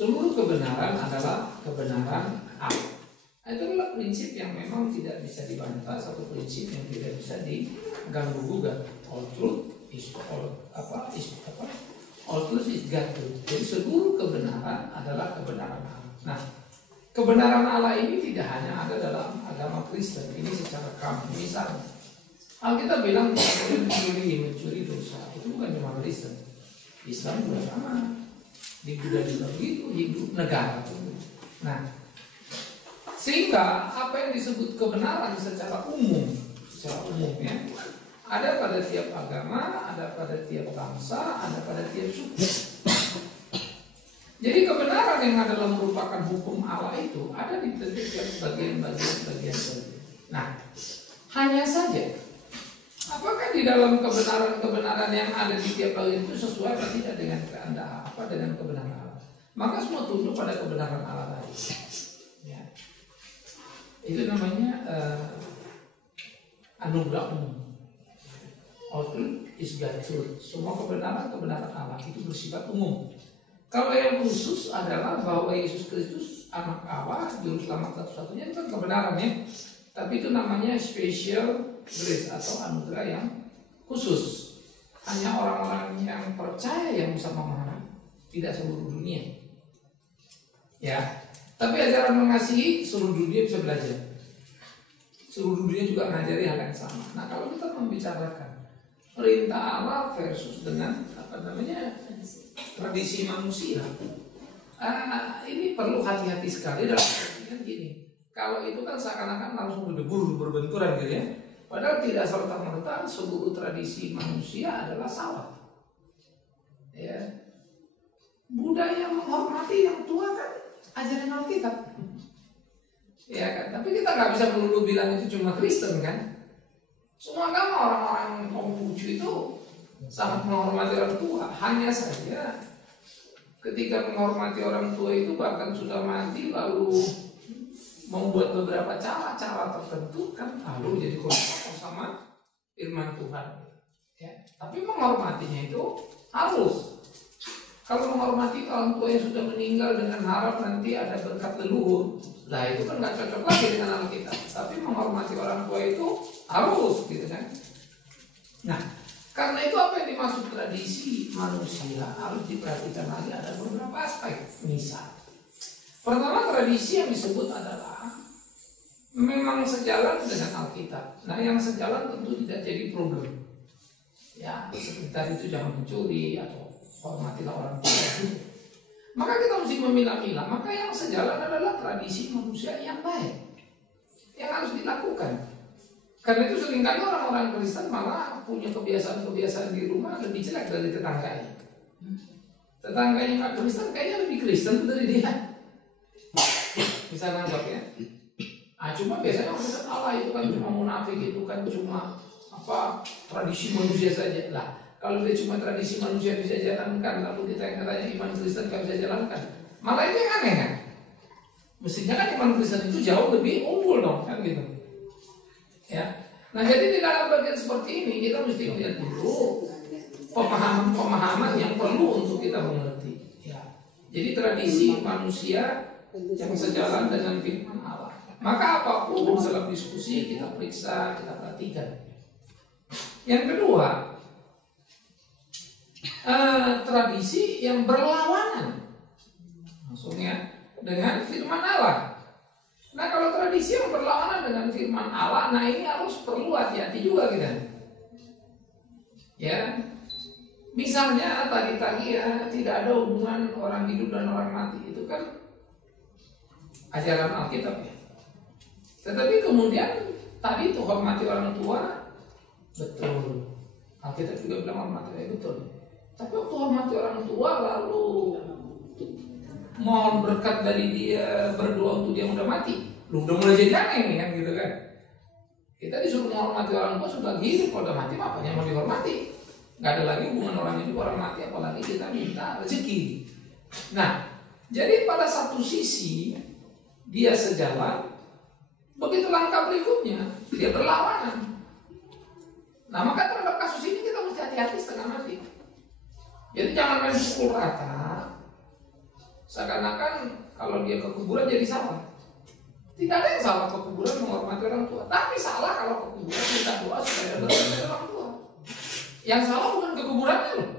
Seluruh kebenaran adalah kebenaran Allah. Itu adalah prinsip yang memang tidak bisa dibantah, satu prinsip yang tidak bisa diganggu gugat. All truth is all truth is God. Jadi seluruh kebenaran adalah kebenaran Allah. Nah, kebenaran Allah ini tidak hanya ada dalam agama Kristen. Ini secara kamu. Misalnya, Alkitab bilang tidak boleh mencuri dosa. Itu bukan cuma Kristen. Islam juga sama. Di Buddha juga begitu, Hindu negara itu. Nah, sehingga apa yang disebut kebenaran secara umum ya, ada pada tiap agama, ada pada tiap bangsa, ada pada tiap suku. Jadi kebenaran yang adalah merupakan hukum Allah itu ada di tiap bagian. Nah, hanya saja apakah di dalam kebenaran yang ada di tiap bagian itu sesuai atau tidak dengan kehendak dengan kebenaran Allah? Maka semua tunduk pada kebenaran Allah tadi. Ya. Itu namanya anugerah umum. All truth is God's truth. Semua kebenaran Allah itu bersifat umum. Kalau yang khusus adalah bahwa Yesus Kristus anak Allah, juru selamat satu-satunya, itu kan kebenaran ya. Tapi itu namanya special grace atau anugerah yang khusus. Hanya orang-orang yang percaya yang bisa memahami, tidak seluruh dunia. Ya, tapi ajaran mengasihi seluruh dunia bisa belajar. Seluruh dunia juga mengajari hal yang sama. Nah, kalau kita membicarakan perintah Allah versus dengan tradisi manusia, ini perlu hati-hati sekali dalam artian gini. Kalau itu kan seakan-akan langsung berbenturan gitu ya. Padahal tidak serta-merta seluruh tradisi manusia adalah salah. Ya. Budaya menghormati yang tua kan ajaran Alkitab. Ya kan, tapi kita nggak bisa melulu bilang itu cuma Kristen kan. Semua agama orang-orang Konghucu itu sangat menghormati orang tua. Hanya saja ketika menghormati orang tua itu bahkan sudah mati lalu membuat beberapa cara tertentu kan lalu jadi konflik sama firman Tuhan. Ya, tapi menghormatinya itu harus. Kalau menghormati orang tua yang sudah meninggal dengan harap nanti ada berkat leluhur, lah itu kan nggak cocok lagi dengan Alkitab. Tapi menghormati orang tua itu harus, gitu kan? Nah, karena itu apa yang dimaksud tradisi manusia harus diperhatikan lagi ada beberapa aspek. Misal, pertama tradisi yang disebut adalah memang sejalan dengan Alkitab. Nah, yang sejalan tentu tidak jadi problem. Ya, seperti tadi itu jangan mencuri atau hormatilah orang tua. Maka kita mesti memilah-milah. Maka yang sejalan adalah tradisi manusia yang baik yang harus dilakukan. Karena itu seringkali orang-orang Kristen malah punya kebiasaan-kebiasaan di rumah lebih jelek dari tetangganya. Tetangganya nggak Kristen kayaknya lebih Kristen dari dia. Bisa nangkap ya? Cuma biasanya orang Allah itu kan cuma munafik, itu kan cuma tradisi manusia saja lah. Kalau dia cuma tradisi manusia bisa jalankan, lalu kita yang katanya iman Kristen nggak bisa jalankan, malah itu yang aneh kan? Mestinya kan iman Kristen itu jauh lebih unggul dong, kan gitu. Ya. Nah, jadi di dalam bagian seperti ini kita mesti melihat dulu pemahaman yang perlu untuk kita mengerti. Ya. Jadi tradisi manusia yang sejalan dengan firman Allah. Maka apapun dalam diskusi kita periksa, kita perhatikan. Yang kedua, tradisi yang berlawanan maksudnya dengan firman Allah. Nah, kalau tradisi yang berlawanan dengan firman Allah, nah ini harus perlu hati-hati juga kita. Ya, misalnya tadi ya tidak ada hubungan orang hidup dan orang mati, itu kan ajaran Alkitab ya. Tetapi kemudian tadi itu hormati orang tua, betul. Alkitab juga bilang hormati, betul. Tapi waktu hormati orang tua lalu mohon berkat dari dia, berdoa untuk dia udah mati, lu udah mulai jadi aneh nih kan gitu kan. Kita disuruh menghormati orang tua sudah hidup, kalau udah mati apanya mau dihormati? Gak ada lagi hubungan orang hidup orang mati, apalagi kita minta rezeki. Nah, jadi pada satu sisi dia sejalan, begitu langkah berikutnya dia berlawanan. Nah, maka terhadap kasus ini kita mesti hati-hati setengah mati. Jadi jangan main pukul rata. seakan-akan kalau dia ke kuburan jadi salah. Tidak ada yang salah ke kuburan menghormati orang tua, tapi salah kalau ke kuburan minta doa supaya berhormati orang tua. Yang salah bukan ke kuburannya loh.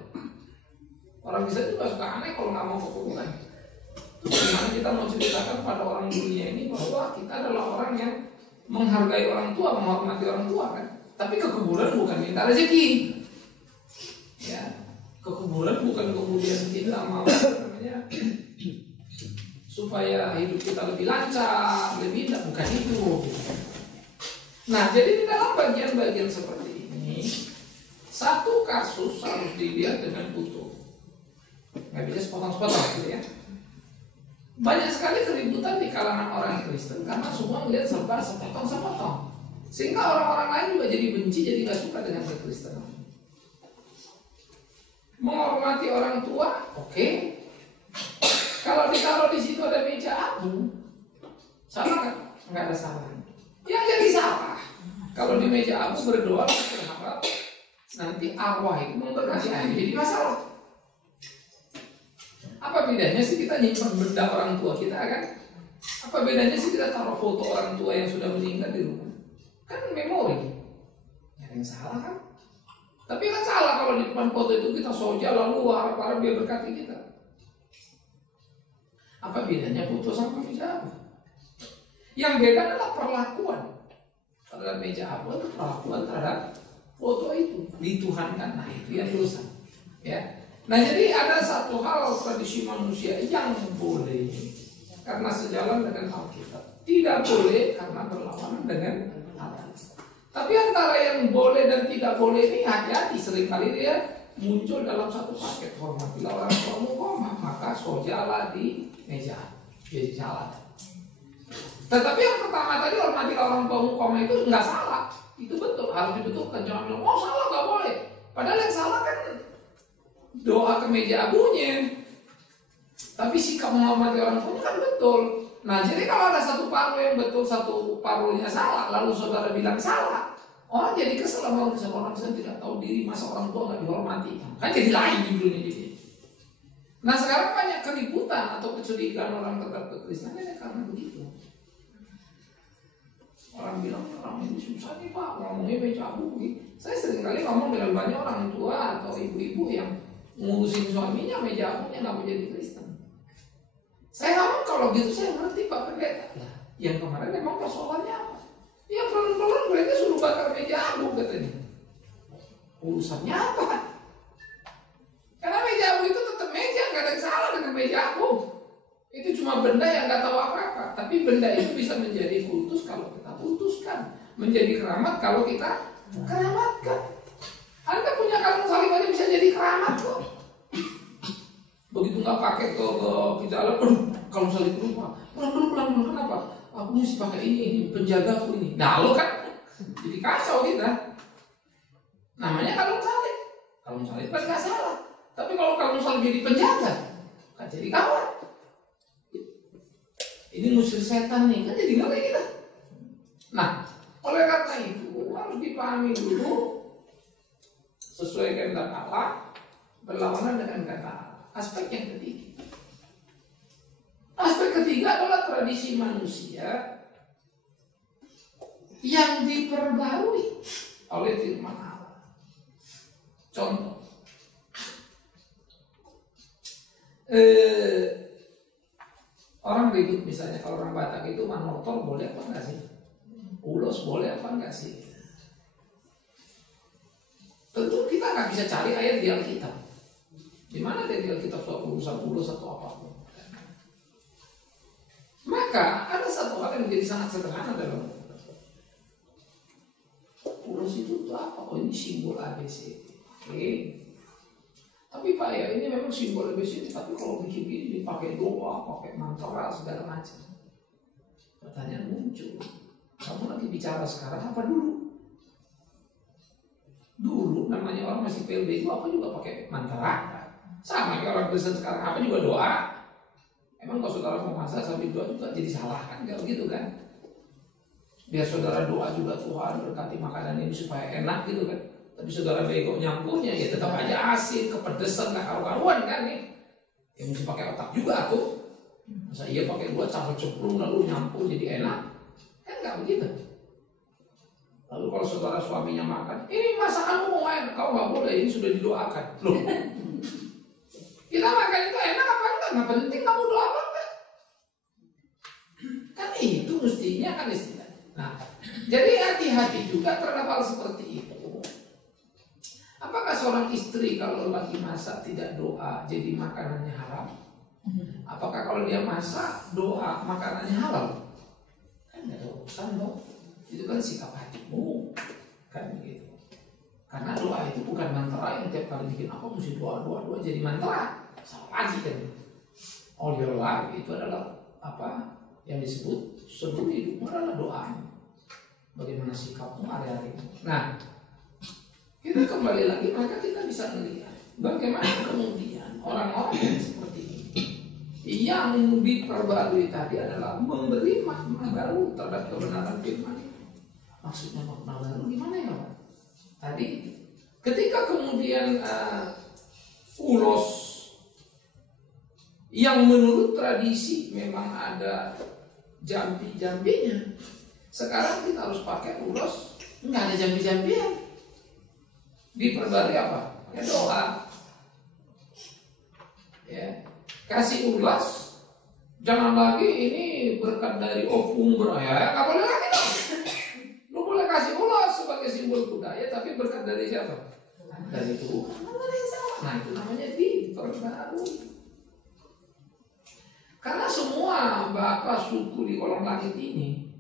Orang bisa juga suka aneh kalau nggak mau ke kuburan. Gimana kita mau ceritakan pada orang dunia ini bahwa kita adalah orang yang menghargai orang tua, menghormati orang tua kan? Tapi ke kuburan bukan minta rezeki. Ya, ke kuburan bukan kemudian kita mau namanya supaya hidup kita lebih lancar, lebih indah, bukan itu. Nah, jadi di dalam bagian-bagian seperti ini, satu kasus harus dilihat dengan utuh. Nggak bisa sepotong-sepotong gitu ya. Banyak sekali keributan di kalangan orang Kristen karena semua melihat serba sepotong-sepotong. Sehingga orang-orang lain juga jadi benci, jadi nggak suka dengan kekristenan. Menghormati orang tua, oke. Kalau ditaruh di situ ada meja abu, salah nggak? Nggak ada salah. Yang jadi salah, kalau di meja abu berdoa berharap nanti arwah itu memberkati, jadi masalah. Apa bedanya sih kita nyimpan benda orang tua kita kan? Apa bedanya sih kita taruh foto orang tua yang sudah meninggal di rumah? Kan memori. Ada yang salah kan? Tapi kan salah kalau di depan foto itu kita soja lalu harap-harap dia berkati kita. Apa bedanya foto sama meja abu? Yang beda adalah perlakuan terhadap meja abu atau perlakuan terhadap foto itu. Dituhankan, nah itu yang dosa. Ya. Nah jadi ada satu hal tradisi manusia yang boleh karena sejalan dengan Alkitab, tidak boleh karena berlawanan dengan adat. Tapi antara yang boleh dan tidak boleh ini hati-hati, seringkali dia muncul dalam satu paket. Hormatilah orang tuamu, maka sojalah di meja, jadi salah. Tetapi yang pertama tadi hormatilah orang tuamu, itu nggak salah, itu betul, harus dibetulkan. Jangan bilang, oh salah nggak boleh. Padahal yang salah kan doa ke meja abunya. Tapi sikap menghormati orang tua kan betul. Nah jadi kalau ada satu paruh yang betul, satu paruhnya salah, lalu saudara bilang salah, orang jadi kesel sama orang saya tidak tahu diri, masa orang tua nggak dihormati, kan jadi lain judulnya jadi. Nah sekarang banyak keributan atau kecurigaan orang terhadap kekristenan ya karena begitu. Orang bilang orang ini susah nih pak, ngomongnya meja abu. Saya sering kali ngomong dengan banyak orang tua atau ibu-ibu yang ngurusin suaminya meja abunya nggak mau jadi Kristen. Saya ngomong kalau gitu saya ngerti Pak Pendeta. Nah, yang kemarin memang persoalannya apa? Ya pelan-pelan mereka suruh bakar meja abu katanya. Urusannya apa? Karena meja abu itu tetap meja, nggak ada yang salah dengan meja abu. Itu cuma benda yang nggak tahu apa-apa. Tapi benda itu bisa menjadi kultus kalau kita putuskan, menjadi keramat kalau kita keramatkan. Anda punya kalung salib aja bisa jadi keramat kok. Begitu nggak pakai ke jalan, kalau salib lupa, pelan-pelan kenapa? Aku mesti pakai ini penjagaku ini. Nah lo kan jadi kacau kita. Namanya kalung salib kan nggak salah. Tapi kalau kalung salib jadi penjaga, kan jadi kawan. Ini ngusir setan nih, kan jadi ngeri kita. Nah, oleh karena itu harus dipahami dulu sesuai kehendak Allah, berlawanan dengan kata Allah. Aspek yang ketiga. Aspek ketiga adalah tradisi manusia yang diperbarui oleh firman Allah. Contoh, orang ribut misalnya kalau orang Batak itu manortor boleh apa enggak sih? Ulos boleh apa enggak sih? Tentu kita nggak bisa cari ayat di Alkitab. Di mana dia di Alkitab soal urusan ulos atau apapun. Maka ada satu hal yang menjadi sangat sederhana dalam ulos itu apa? Oh ini simbol ABC. Oke. Tapi Pak ya ini memang simbol ABC. Tapi kalau bikin gini dipakai doa, pakai mantra segala macam. Pertanyaan muncul. Kamu lagi bicara sekarang apa dulu? Dulu namanya orang masih PLB itu apa juga pakai mantra. Sama kayak orang Kristen sekarang apa juga doa. Emang kalau saudara mau masak sambil doa juga jadi salah kan kalau gitu kan. Biar saudara doa juga Tuhan berkati makanan ini supaya enak gitu kan. Tapi saudara bego nyampurnya ya tetap aja asin, kepedesan, gak karu-karuan kan nih. Ya mesti pakai otak juga tuh. Masa iya pakai gula campur cemplung lalu nyampur jadi enak? Kan nggak begitu. Lalu kalau saudara suaminya makan, ini masakanmu mau enak, kau nggak boleh, ini sudah didoakan. Loh, kita makan itu enak apa enggak? Nggak penting kamu doa apa enggak? Kan itu mestinya kan istilah. Nah, jadi hati-hati juga terhadap hal seperti itu. Apakah seorang istri kalau lagi masak tidak doa jadi makanannya haram? Apakah kalau dia masak doa makanannya halal? Kan nggak ada urusan dong. Itu kan sikap hatimu, kan begitu. Karena doa itu bukan mantra yang tiap kali bikin apa mesti doa jadi mantra. Salah lagi kan. All your life itu adalah apa yang disebut seluruh hidupmu adalah doa. Bagaimana sikapmu hari-hari. Nah, kita kembali lagi maka kita bisa melihat bagaimana kemudian orang-orang yang seperti ini yang diperbarui tadi adalah memberi makna baru terhadap kebenaran firman. Maksudnya makna baru gimana ya Pak? Tadi ketika kemudian ulos yang menurut tradisi memang ada jambi-jambinya, sekarang kita harus pakai ulos nggak ada jambi-jambian. Diperbarui apa? Pakai doa. Ya, kasih ulos. Jangan lagi ini berkat dari opung beraya, nggak boleh lagi dong. Lu boleh kasih ulos sebagai simbol budaya, tapi berkat dari siapa? Dari Tuhan. Nah itu namanya diperbarui. Karena semua bapak suku di kolong langit ini,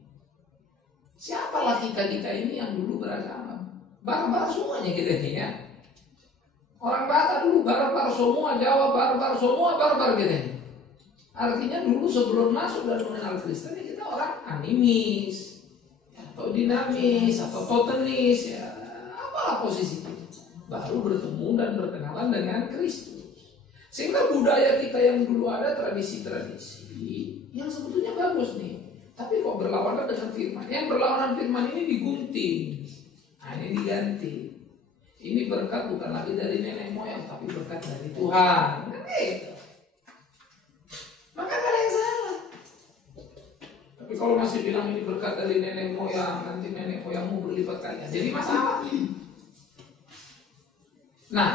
siapalah kita ini yang dulu beragama? Barbar semuanya kita ini ya. Orang Batak dulu barbar semua, Jawa barbar semua, barbar kita ini. Artinya dulu sebelum masuk dan mengenal Kristen kita orang animis, atau dinamis, atau totenis, ya apalah posisi kita. Baru bertemu dan berkenalan dengan Kristus. Sehingga budaya kita yang dulu ada tradisi-tradisi yang sebetulnya bagus nih, tapi kok berlawanan dengan firman. Yang berlawanan firman ini digunting. Nah ini diganti. Ini berkat bukan lagi dari nenek moyang, tapi berkat dari Tuhan. Nah, gitu. Maka gak ada yang salah. Tapi kalau masih bilang ini berkat dari nenek moyang, nanti nenek moyangmu berlipat kali, jadi masalah. Nah,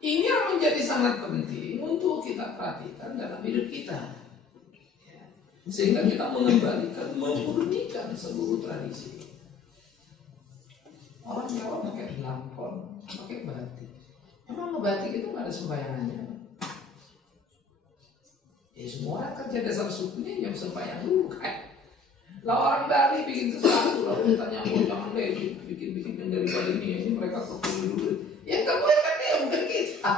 ini yang menjadi sangat penting untuk kita perhatikan dalam hidup kita. Sehingga kita mengembalikan, memurnikan seluruh tradisi. Orang Jawa pakai lampon, pakai batik. Emang batik itu nggak ada sembayangannya? Ya semua orang kerja dasar sukunya yang sembayang dulu kan. Lah orang Bali bikin sesuatu, lalu tanya oh jangan deh bikin yang dari ini mereka kepilih dulu. Yang kamu kan dia bukan kita.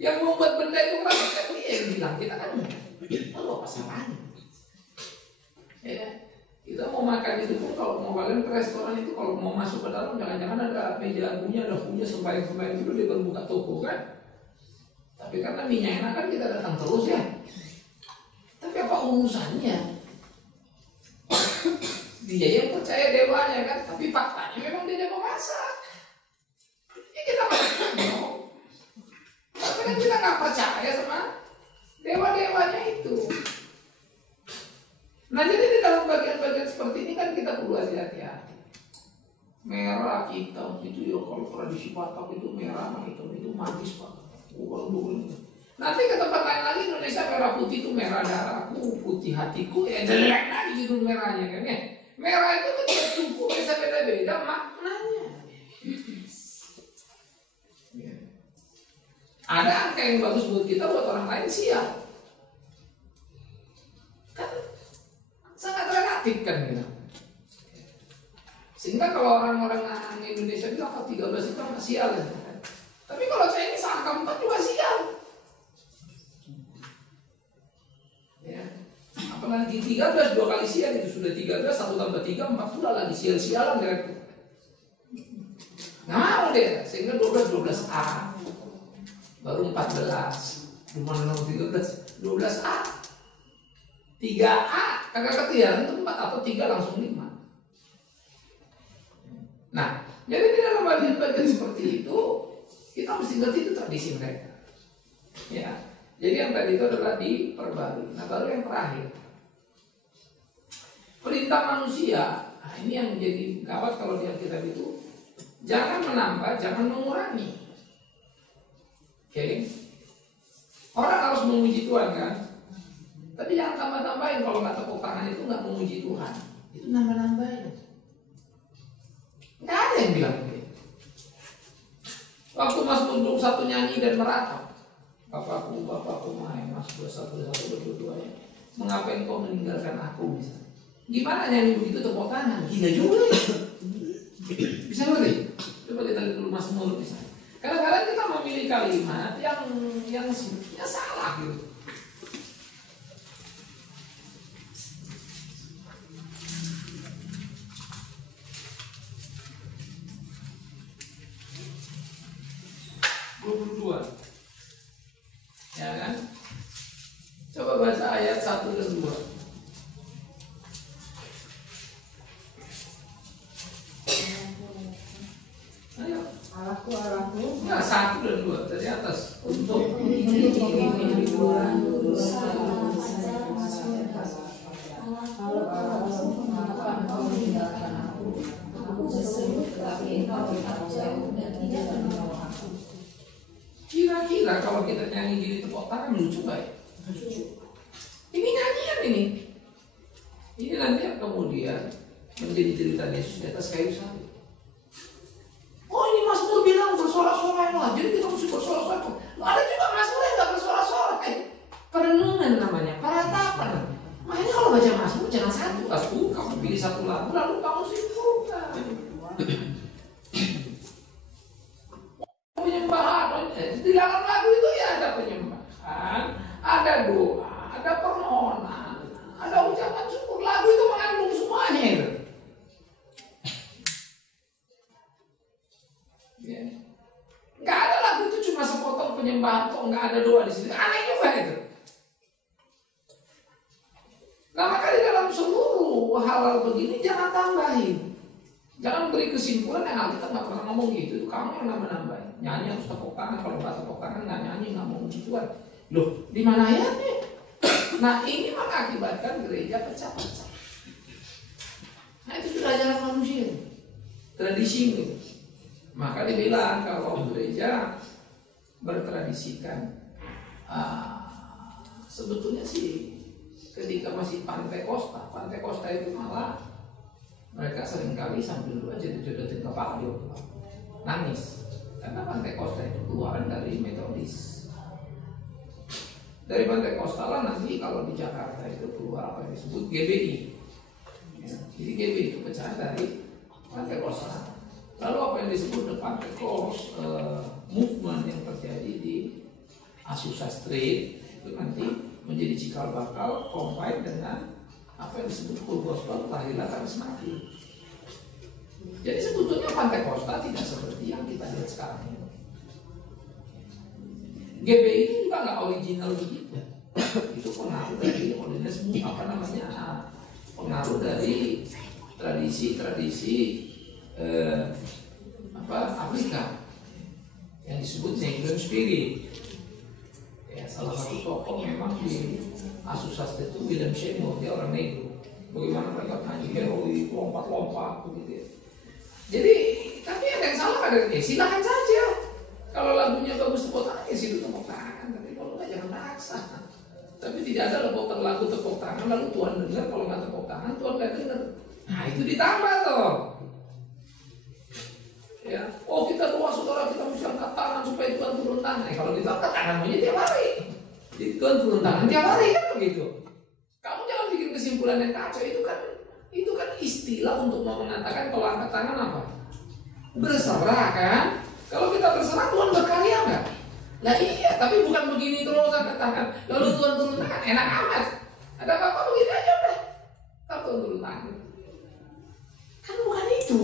Yang membuat benda itu kan dia yang bilang kita kan. Lalu apa salahnya? Ya. Kita mau makan itu pun kalau mau kalian ke restoran itu kalau mau masuk ke dalam jangan-jangan ada meja punya, ada punya sembahyang dulu dia baru buka toko kan. Tapi karena minyak enak kan kita datang terus ya. Tapi apa urusannya? Dia yang percaya dewanya kan, tapi faktanya memang dia jago masak. Ya kita masak dong. Tapi kan kita nggak percaya sama dewa-dewanya itu. Nah jadi di dalam bagian-bagian seperti ini kan kita perlu hati-hati. Merah, hitam itu ya kalau tradisi Batak itu merah, hitam itu magis Pak. Nanti ke tempat lain lagi Indonesia merah putih itu merah darahku, putih hatiku, ya jelek lagi judul merahnya kan ya. Merah itu kan tiap suku bisa beda-beda maknanya. Ada angka yang bagus buat kita, buat orang lain siap. Kan sangat relatif kan gitu. Sehingga kalau orang-orang Indonesia bilang 13 itu angka sial kan. Tapi kalau saya ini angka 4 juga sial. Ya. Apalagi 13 2 kali sial itu sudah 13 1 tambah 3 4 pula lagi sial-sialan direktur. Nggak mau deh, sehingga 12A baru 14. Cuma 13 12A 3A kagak ketian itu 4 atau 3 langsung 5. Nah, jadi di dalam bagian-bagian seperti itu kita mesti ngerti itu tradisi mereka. Ya, Jadi yang tadi itu adalah diperbarui. Nah baru yang terakhir, perintah manusia. Nah, ini yang menjadi gawat kalau di Alkitab itu, jangan menambah, jangan mengurangi. Oke, orang harus memuji Tuhan kan, tapi jangan tambah-tambahin. Kalau nggak tepuk tangan itu nggak memuji Tuhan, itu nambah-nambahin. Nggak ada yang bilang begitu. Waktu Mas Bundung satu nyanyi dan meratap, Bapakku, Bapakku, main Mas 21 ya. Mengapa engkau meninggalkan aku misalnya? Gimana nyanyi begitu tepuk tangan? Gila juga ya. Bisa ngerti? Coba kita lihat dulu Mazmur misalnya. Kadang-kadang kita memilih kalimat yang sebetulnya salah gitu. Ya kan? Coba baca ayat 1 dan 2. Ayo. Allahku, Allahku. Nah, 1 dan 2 dari atas. Untuk kira-kira kalau kita nyanyi gini tepuk tangan lucu gak ya? Ini nyanyian ini. Ini nanti yang kemudian menjadi cerita Yesus di atas kayu salib. Oh ini Mazmur bilang bersorak-sorai lah, jadi kita mesti bersorak-sorai. Ada juga Mazmur yang gak bersorak-sorai. Perenungan namanya, peratapan. Makanya kalau baca Mazmur jangan satu lagu, kamu pilih satu lagu lalu kamu simpulkan. Penyembahan, di dalam lagu itu ya ada penyembahan, ada doa, ada permohonan, ada ucapan syukur. Lagu itu mengandung semuanya itu. Ya. Nggak ada lagu itu cuma sepotong penyembahan kok nggak ada doa di sini. Aneh juga itu. Nah maka di dalam seluruh hal begini jangan tambahin. Jangan beri kesimpulan yang Alkitab nggak pernah ngomong gitu. Itu kamu yang nambah-nambahin. Nyanyi harus tepuk tangan, kalau nggak tepuk tangan nggak nyanyi, nggak mau puji Tuhan. Loh, di mana ayatnya? Nah ini mengakibatkan gereja pecah-pecah. Nah itu sudah jalan manusia, tradisi itu. Maka dibilang kalau gereja bertradisikan, sebetulnya sih ketika masih Pantekosta itu malah mereka seringkali sambil doa jodotin kepala nangis karena Pantekosta itu keluaran dari Metodis. Dari Pantekosta lah nanti kalau di Jakarta itu keluar apa yang disebut GBI. Ya, jadi GBI itu pecahan dari Pantekosta. Lalu apa yang disebut the Pentecost movement yang terjadi di Azusa Street itu nanti menjadi cikal bakal combine dengan apa yang disebut full gospel lahirlah karismatik. Jadi sebetulnya Pantekosta tidak seperti yang kita lihat sekarang ini. GBI itu juga nggak original begitu. Itu pengaruh dari pengaruh dari tradisi Afrika yang disebut Negro Spirit. Ya, salah satu tokoh memang di Azusa Street itu William Seymour, dia orang Negro. Bagaimana mereka nyanyi heroik, lompat-lompat begitu. Jadi, tapi ada yang salah ada yang silakan saja. Kalau lagunya bagus tepuk tangan, ya situ tepuk tangan. Tapi kalau nggak jangan paksa. Tapi tidak ada lagu tepuk tangan lalu Tuhan dengar, kalau nggak tepuk tangan Tuhan nggak dengar. Nah itu ditambah toh. Ya, oh kita doa saudara kita mesti angkat tangan supaya Tuhan turun tangan. Kalau kita angkat tangan maunya tiap hari. Jadi Tuhan turun tangan tiap hari kan begitu. Kamu jangan bikin kesimpulan yang kacau. Itu kan istilah untuk mau mengatakan kalau angkat tangan apa? Berserah kan? Kalau kita berserah Tuhan berkarya nggak? Nah iya, tapi bukan begini terus angkat tangan. Lalu Tuhan turun tangan, enak amat. Ada apa-apa begini aja udah. Tahu Tuhan turun tangan. Kan bukan itu.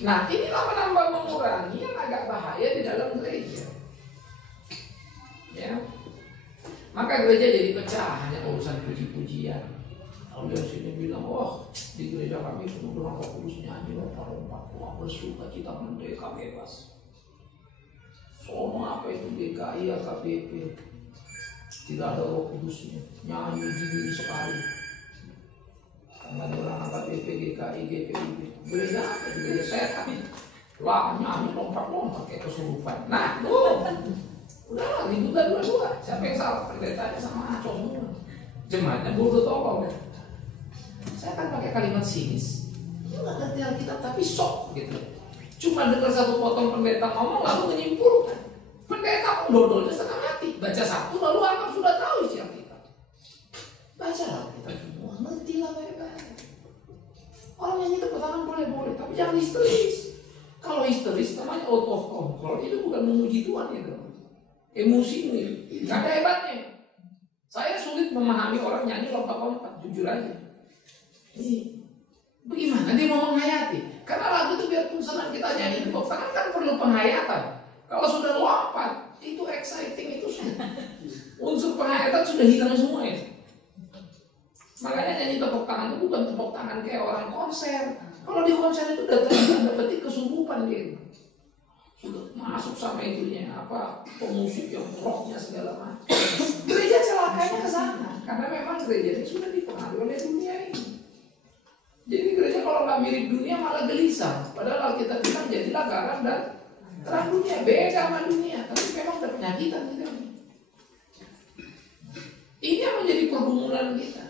Nah inilah menambah mengurangi yang agak bahaya di dalam gereja. Ya, maka gereja jadi pecah hanya urusan puji-pujian. Kalau yang sini bilang, wah di gereja kami penuh dengan Roh Kudus nyanyi lompat-lompat, wah bersuka cita merdeka bebas. Sono apa itu DKI, AKBP, tidak ada Roh Kudusnya, nyanyi gini sekali. Karena ada orang angkat GPGKI, GPIB, gereja apa? Gereja setan. Lah nyanyi lompat-lompat kayak kesurupan. Nah, udah ributlah dua-dua. Siapa yang salah? Pendetanya sama Aco semua. Jemaatnya bodoh tolong. Saya kan pakai kalimat sinis. Lu nggak ngerti Alkitab tapi sok gitu. Cuma dengar satu potong pendeta ngomong lalu menyimpulkan. Pendeta pun dodolnya setengah mati. Baca satu lalu anggap sudah tahu isi Alkitab. Baca Alkitab semua, ngertilah baik-baik. Orang nyanyi tepuk tangan boleh-boleh, tapi jangan histeris. Kalau histeris namanya out of control, itu bukan memuji Tuhan itu. Emosi ini, nggak ada hebatnya. Saya sulit memahami orang nyanyi lompat-lompat, jujur aja. Ini bagaimana dia mau menghayati? Karena lagu itu biarpun senang kita nyanyi tepuk tangan kan perlu penghayatan. Kalau sudah lompat, itu exciting, itu sudah unsur penghayatan sudah hilang semua ya. Makanya nyanyi tepuk tangan itu bukan tepuk tangan kayak orang konser. Kalau di konser itu udah dapetin kesurupan dia. Sudah masuk sama itunya apa pemusik yang rocknya segala macam. Gereja celakanya ke sana karena memang gereja ini sudah dipengaruhi oleh dunia ini. Jadi gereja kalau nggak mirip dunia malah gelisah. Padahal kita bilang jadilah garam dan terang dunia, beda sama dunia. Tapi memang ada penyakitan kita. Ini yang menjadi pergumulan kita.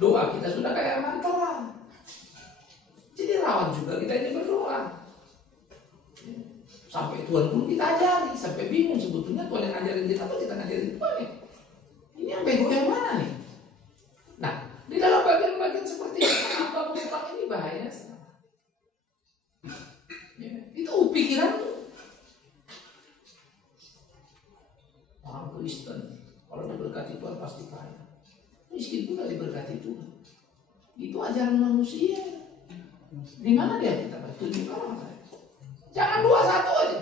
Doa kita sudah kayak mantra. Jadi rawan juga kita ini berdoa. Sampai Tuhan pun kita ajari, sampai bingung sebetulnya Tuhan yang ngajarin kita atau kita ngajarin Tuhan ya. Ini yang bego yang mana nih? Nah, di dalam bagian-bagian seperti apa mutlak ini bahaya. Ya, itu pikiran tuh. Orang Kristen kalau diberkati Tuhan pasti kaya. Miskin pun gak diberkati Tuhan. Itu ajaran manusia. Di mana dia kita tunjukkan sama saya? Jangan 2-1 aja.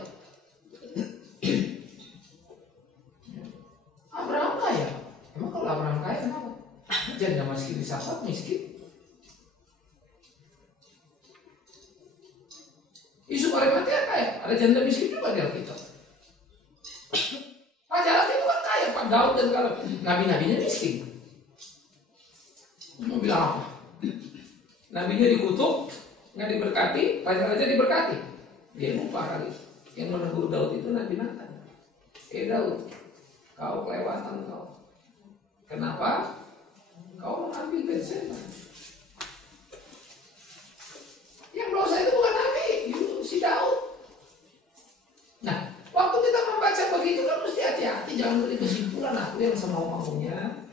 Abraham kaya. Emang kalau Abraham kaya kenapa? Janda miskin disasar miskin. Yusuf Arimatea kaya. Ada janda miskin juga di Alkitab. Pak Jalan itu kan kaya. Pak Daud dan segala nabi-nabinya miskin. Mau bilang apa? Nabinya dikutuk, nggak diberkati, raja-raja diberkati. Dia lupa kali. Yang menegur Daud itu Nabi Nathan. Daud, kau kelewatan kau. Kenapa? Kau mengambil Batseba. Yang dosa itu bukan Nabi, itu si Daud. Nah, waktu kita membaca begitu kan mesti hati-hati, jangan beri kesimpulan aku yang semau-maunya.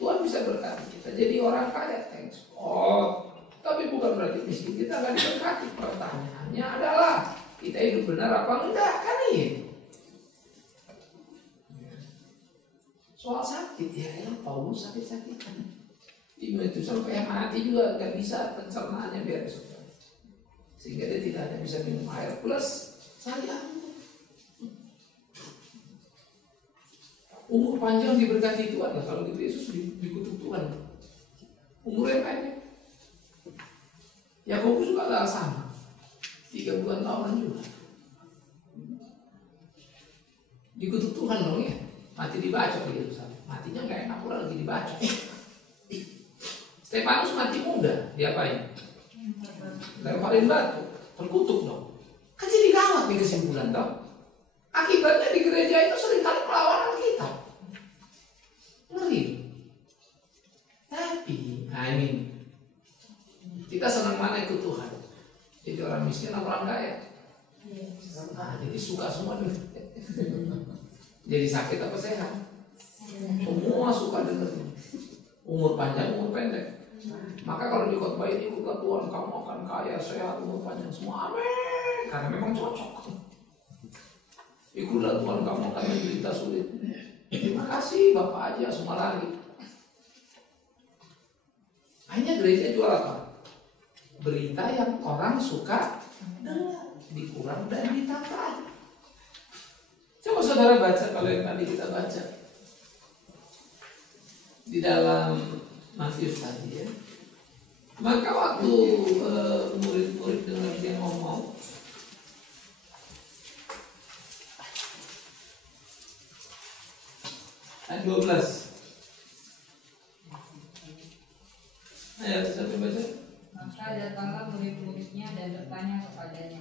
Tuhan bisa berkati kita jadi orang kaya, thanks God. Tapi bukan berarti miskin kita nggak diberkati. Pertanyaannya adalah kita hidup benar apa enggak, kan ini? Soal sakit ya, Paulus sakit-sakitan. Itu sampai mati juga nggak bisa pencernaannya beres. Sehingga dia tidak hanya bisa minum air plus sari anggur. Umur panjang diberkati Tuhan lah, kalau gitu Yesus dikutuk Tuhan. Umurnya pendek. Yakobus juga gak sama, 3 bulan tahunan juga. Dikutuk Tuhan dong ya, mati dibacok di Yerusalem. Matinya gak enak pula lagi dibacok. Stefanus mati muda, diapain? Lemparin batu, terkutuk dong. Kan jadi gawat nih kesimpulan dong. Akibatnya di gereja itu seringkali melawan Alkitab. Ngeri. Tapi, kita senang mana ikut Tuhan? Jadi orang miskin atau orang kaya? Jadi suka semua dulu. Jadi sakit apa sehat? Semua suka dengar. Umur panjang, umur pendek. Maka kalau di khotbah ini ikutlah Tuhan, kamu akan kaya, sehat, umur panjang semua. Amin. Karena memang cocok. Ikutlah Tuhan, kamu akan menderita sulit. Terima kasih Bapak aja semua lari. Hanya gereja jual apa? Berita yang orang suka dengar, dikurang dan ditambah. Coba saudara baca kalau yang tadi kita baca di dalam Matius tadi ya. Maka waktu murid-murid dengar dia ngomong, ayat 12. Ayo sampai baca. Maka datanglah murid-muridnya dan bertanya kepadanya,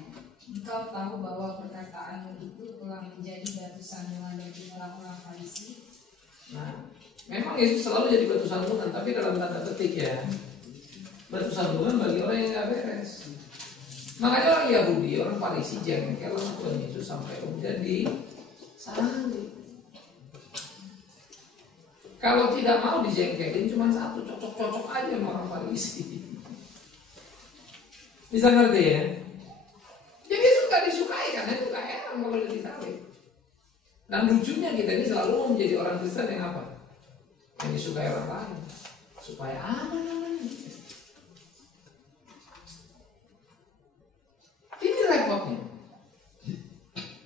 engkau tahu bahwa perkataanmu itu telah menjadi batu sandungan bagi orang-orang Farisi? Nah, memang Yesus selalu jadi batu sandungan, tapi dalam tanda petik ya. Batu sandungan bagi orang yang nggak beres. Makanya orang Yahudi, orang Farisi jengkel sama Tuhan Yesus sampai kemudian disalib. Kalau tidak mau dijengkelin cuma satu, cocok-cocok aja sama orang Farisi. Bisa ngerti ya? Jadi suka disukai karena itu gak enak kalau disalib. Dan lucunya kita ini selalu menjadi orang Kristen yang apa? Yang disukai orang lain. Supaya aman namanya. Ini repotnya.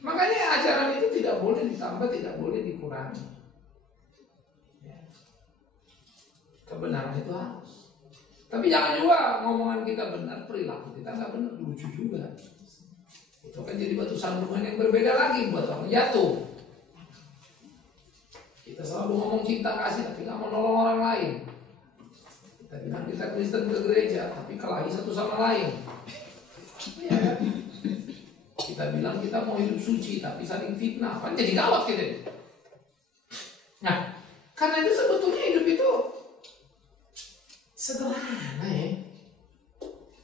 Makanya ajaran itu tidak boleh ditambah, tidak boleh dikurangi. Ya. Kebenaran itu harus. Tapi jangan juga ngomongan kita benar, perilaku kita nggak benar, lucu juga. Itu kan jadi batu sandungan yang berbeda lagi buat orang jatuh. Kita selalu ngomong cinta kasih, tapi nggak mau nolong orang lain. Kita bilang kita Kristen ke gereja, tapi kelahi satu sama lain. Ya kan? Kita bilang kita mau hidup suci, tapi saling fitnah. Kan jadi gawat kita. Nah, karena itu sebetulnya hidup itu sederhana ya.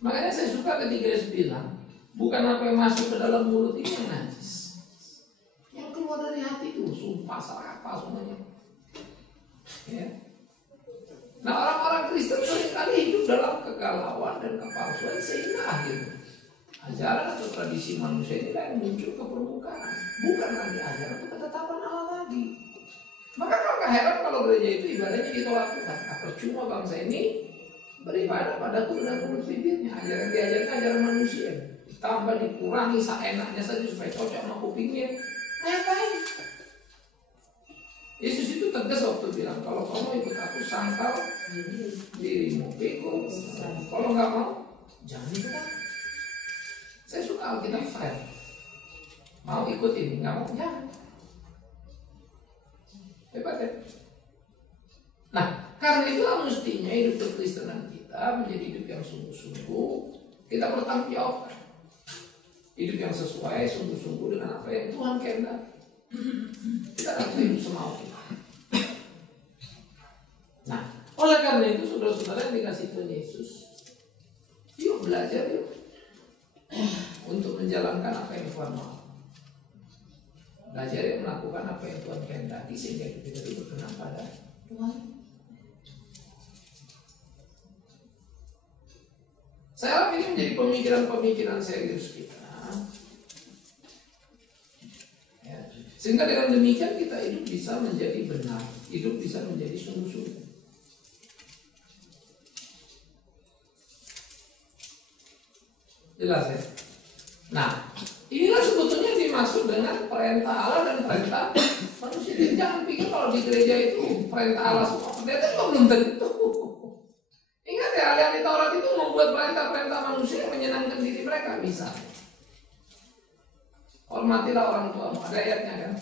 Makanya saya suka ketika Yesus bilang, bukan apa yang masuk ke dalam mulut ini yang najis, yang keluar dari hati itu sumpah serapah semuanya. Ya. Nah orang-orang Kristen seringkali hidup dalam kegalauan dan kepalsuan sehingga akhirnya ajaran atau tradisi manusia ini yang muncul ke permukaan, bukan lagi ajaran atau ketetapan Allah lagi. Maka kalau gak heran kalau gereja itu ibadahnya ditolak Tuhan. Nah, percuma bangsa ini beribadah padaku dengan mulut bibirnya. Ajaran diajarkan ajaran manusia, ditambah dikurangi seenaknya saja supaya cocok sama kupingnya. Ngapain? Yesus itu tegas waktu bilang, kalau kamu ikut aku sangkal dirimu, pikul. Kalau nggak mau, jangan ikut aku. Saya suka Alkitab fair. Mau ikut ini, nggak mau, jangan. Hebat ya? Nah, karena itulah mestinya hidup kekristenan kita menjadi hidup yang sungguh-sungguh kita bertanggung jawabkan. Hidup yang sesuai sungguh-sungguh dengan apa yang Tuhan kehendaki. Kita harus hidup semau kita. Nah, oleh karena itu saudara-saudara yang dikasih Tuhan Yesus, yuk belajar yuk untuk menjalankan apa yang Tuhan mau. Belajar yang melakukan apa yang Tuhan kehendaki sehingga kita itu berkenan pada Tuhan. Saya harap ini menjadi pemikiran-pemikiran serius kita. Ya. Sehingga dengan demikian kita hidup bisa menjadi benar, hidup bisa menjadi sungguh-sungguh. Jelas ya? Nah, inilah sebetulnya dimaksud dengan perintah Allah dan perintah manusia. Jadi jangan pikir kalau di gereja itu perintah Allah semua, ternyata juga belum tentu. Ingat ya, ahli-ahli Taurat itu membuat perintah-perintah manusia yang menyenangkan diri mereka. Misalnya, hormatilah orang tuamu, ada ayatnya kan.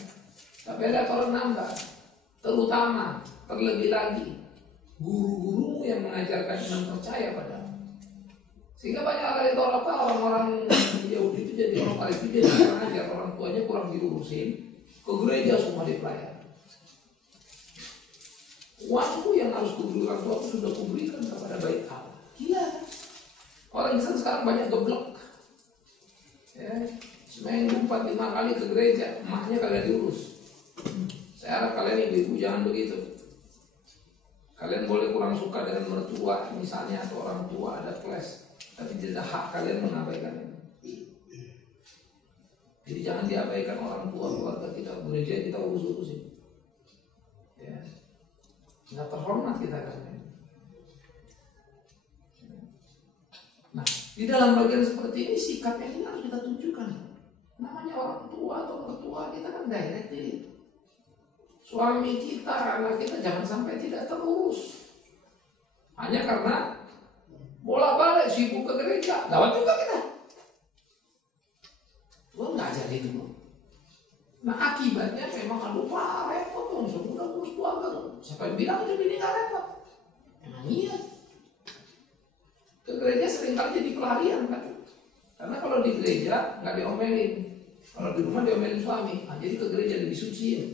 Tapi ada orang nambah, terutama, terlebih lagi, guru-gurumu yang mengajarkan iman percaya padamu. Sehingga banyak ahli Taurat orang-orang Yahudi itu jadi orang Farisi, jadi kurang ajar, orang tuanya kurang diurusin, ke gereja semua dipelayar. Uangku yang harus kuberikan tua sudah kuberikan kepada bait Allah. Gila. Orang Kristen sekarang banyak geblek. Ya, seminggu 4-5 kali ke gereja, emaknya kagak diurus. Saya harap kalian ibu-ibu jangan begitu. Kalian boleh kurang suka dengan mertua misalnya atau orang tua ada kelas, tapi tidak hak kalian mengabaikan itu. Jadi jangan diabaikan orang tua keluarga kita, gereja kita urus-urusin. Ya. Nggak terhormat kita kan. Nah, di dalam bagian seperti ini sikap yang ini harus kita tunjukkan. Namanya orang tua atau mertua kita kan direct itu. Suami kita, anak kita jangan sampai tidak terurus. Hanya karena bolak-balik sibuk ke gereja, gawat juga kita. Tuhan nggak ajar itu. Nah akibatnya memang aduh repot dong, semudah ngurus keluarga Siapa yang bilang hidup ini nggak repot? Emang iya. Ke gereja seringkali jadi pelarian kan. Karena kalau di gereja nggak diomelin, kalau di rumah diomelin suami. Nah, jadi ke gereja lebih suci ya.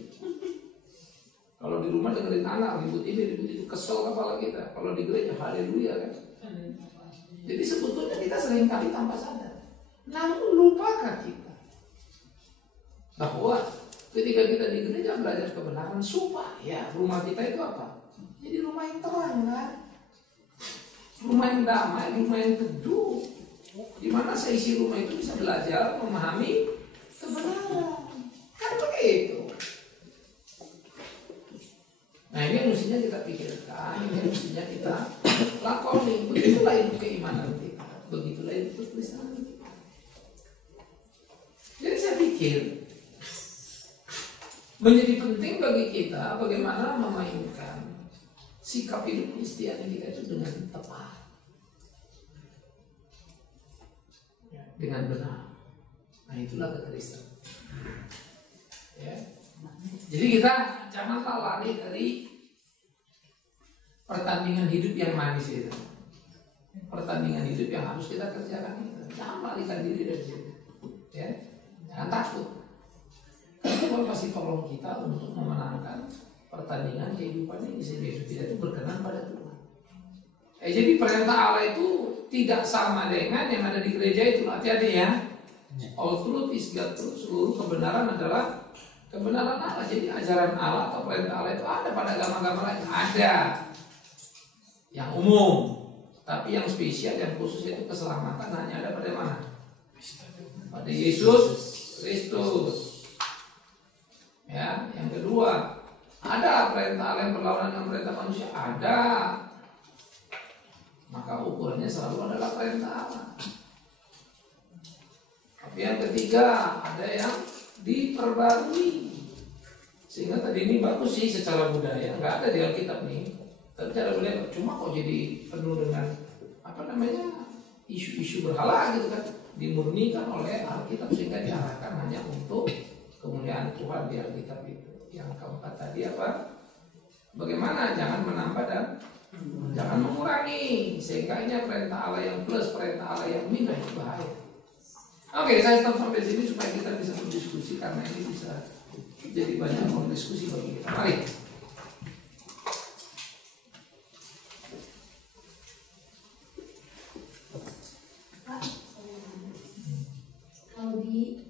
Kalau di rumah dengerin anak ribut ini ribut itu, kesel kepala kita. Kalau di gereja haleluya kan. Jadi sebetulnya kita seringkali tanpa sadar. Namun lupakah kita bahwa ketika kita di gereja belajar kebenaran supaya rumah kita itu apa? Jadi rumah yang terang kan, rumah yang damai, rumah yang teduh, di mana seisi rumah itu bisa belajar memahami kebenaran. Kan begitu. Nah ini yang mestinya kita pikirkan, ini yang mestinya kita lakoni. Begitulah itu keimanan kita, begitulah itu Kristen kita. Jadi saya pikir menjadi penting bagi kita bagaimana memainkan sikap hidup Kristiani kita itu dengan tepat, dengan benar. Nah itulah kekristenan. Ya. Jadi kita janganlah lari dari pertandingan hidup yang manis itu. Pertandingan hidup yang harus kita kerjakan itu. Jangan larikan diri dari situ. Ya. Jangan takut. Karena Tuhan pasti tolong kita untuk memenangkan pertandingan kehidupan ini sehingga hidup kita itu berkenan pada Tuhan. Jadi perintah Allah itu tidak sama dengan yang ada di gereja itu. Hati-hati ya. All truth is God truth. Seluruh kebenaran adalah kebenaran Allah. Jadi ajaran Allah atau perintah Allah itu ada pada agama-agama lain. Ada yang umum, tapi yang spesial, yang khusus itu keselamatan hanya ada pada mana? Pada Yesus Kristus. Ya, yang kedua, ada perintah Allah yang berlawanan dengan perintah manusia, ada. Maka ukurannya selalu adalah perintah Allah. Tapi yang ketiga, ada yang diperbarui. Sehingga tadi ini bagus sih secara budaya, nggak ada di Alkitab nih. Tapi secara budaya cuma kok jadi penuh dengan isu-isu berhala gitu kan, dimurnikan oleh Alkitab sehingga diarahkan hanya untuk kemuliaan Tuhan di Alkitab itu. Yang keempat tadi apa? Bagaimana jangan menambah dan jangan mengurangi, sehingga ini perintah Allah yang plus, perintah Allah yang minus itu bahaya. Oke, saya stop sampai sini supaya kita bisa berdiskusi karena ini bisa jadi banyak orang diskusi bagi kita. Mari.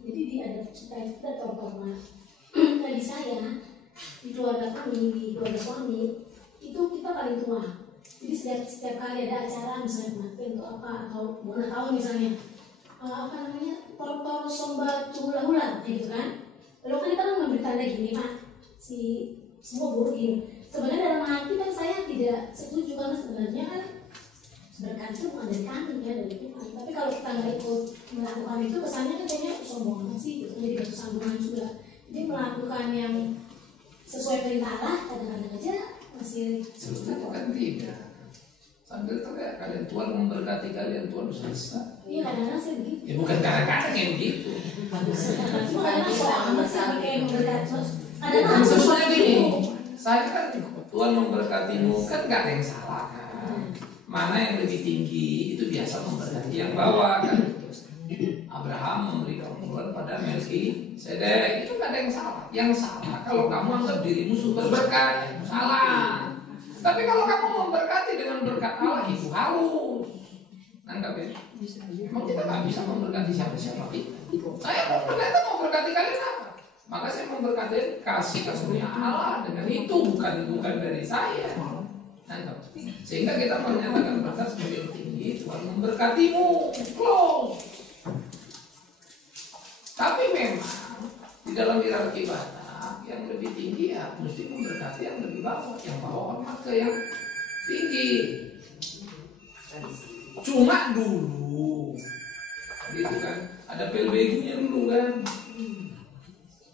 Jadi ada kita contohnya dari saya di keluarga kami, di keluarga suami itu kita paling tua. Jadi setiap kali ada acara misalnya kematian atau apa atau mana tahu misalnya tor somba hula-hula gitu kan. Lalu kan kita kan memberi tanda gini Pak, semua buruk gini. Sebenarnya dalam hati kan saya tidak setuju karena sebenarnya kan berkat itu bukan dari kami ya, dari Tuhan. Tapi kalau kita nggak ikut melakukan itu kesannya kan kayaknya sombong sih, gitu. Jadi bersambungan juga. Jadi melakukan yang sesuai perintah Allah kadang-kadang aja masih sebenarnya kan tidak. Sambil teriak kalian Tuhan memberkati kalian, Tuhan besar. Iya kadang-kadang sih begitu. Ya bukan kadang-kadang yang begitu. Cuma kadang-kadang soal amat sih kayak memberkati. Kadang-kadang sebenarnya gini, saya kan Tuhan memberkatimu kan gak ada yang salah kan. Mana yang lebih tinggi itu biasa memberkati yang bawah kan. Abraham memberi keturunan pada Melkisedek, itu gak ada yang salah. Yang salah kalau kamu anggap dirimu sumber berkat, salah. Tapi kalau kamu memberkati dengan berkat Allah itu halus. Nanggap ya? Emang kita gak bisa memberkati siapa-siapa. Saya ternyata mau berkati kalian apa? Maka saya memberkati kasih karunia Allah dengan itu bukan dari saya. Nanggap. Sehingga kita menyatakan berkat sebagai tinggi, Tuhan memberkatimu. Close. Tapi memang di dalam hierarki Batak yang lebih tinggi ya mesti memberkati yang lebih bawah, yang bawah hormat ke yang tinggi. Cuma dulu, gitu kan, ada PLBG-nya dulu kan.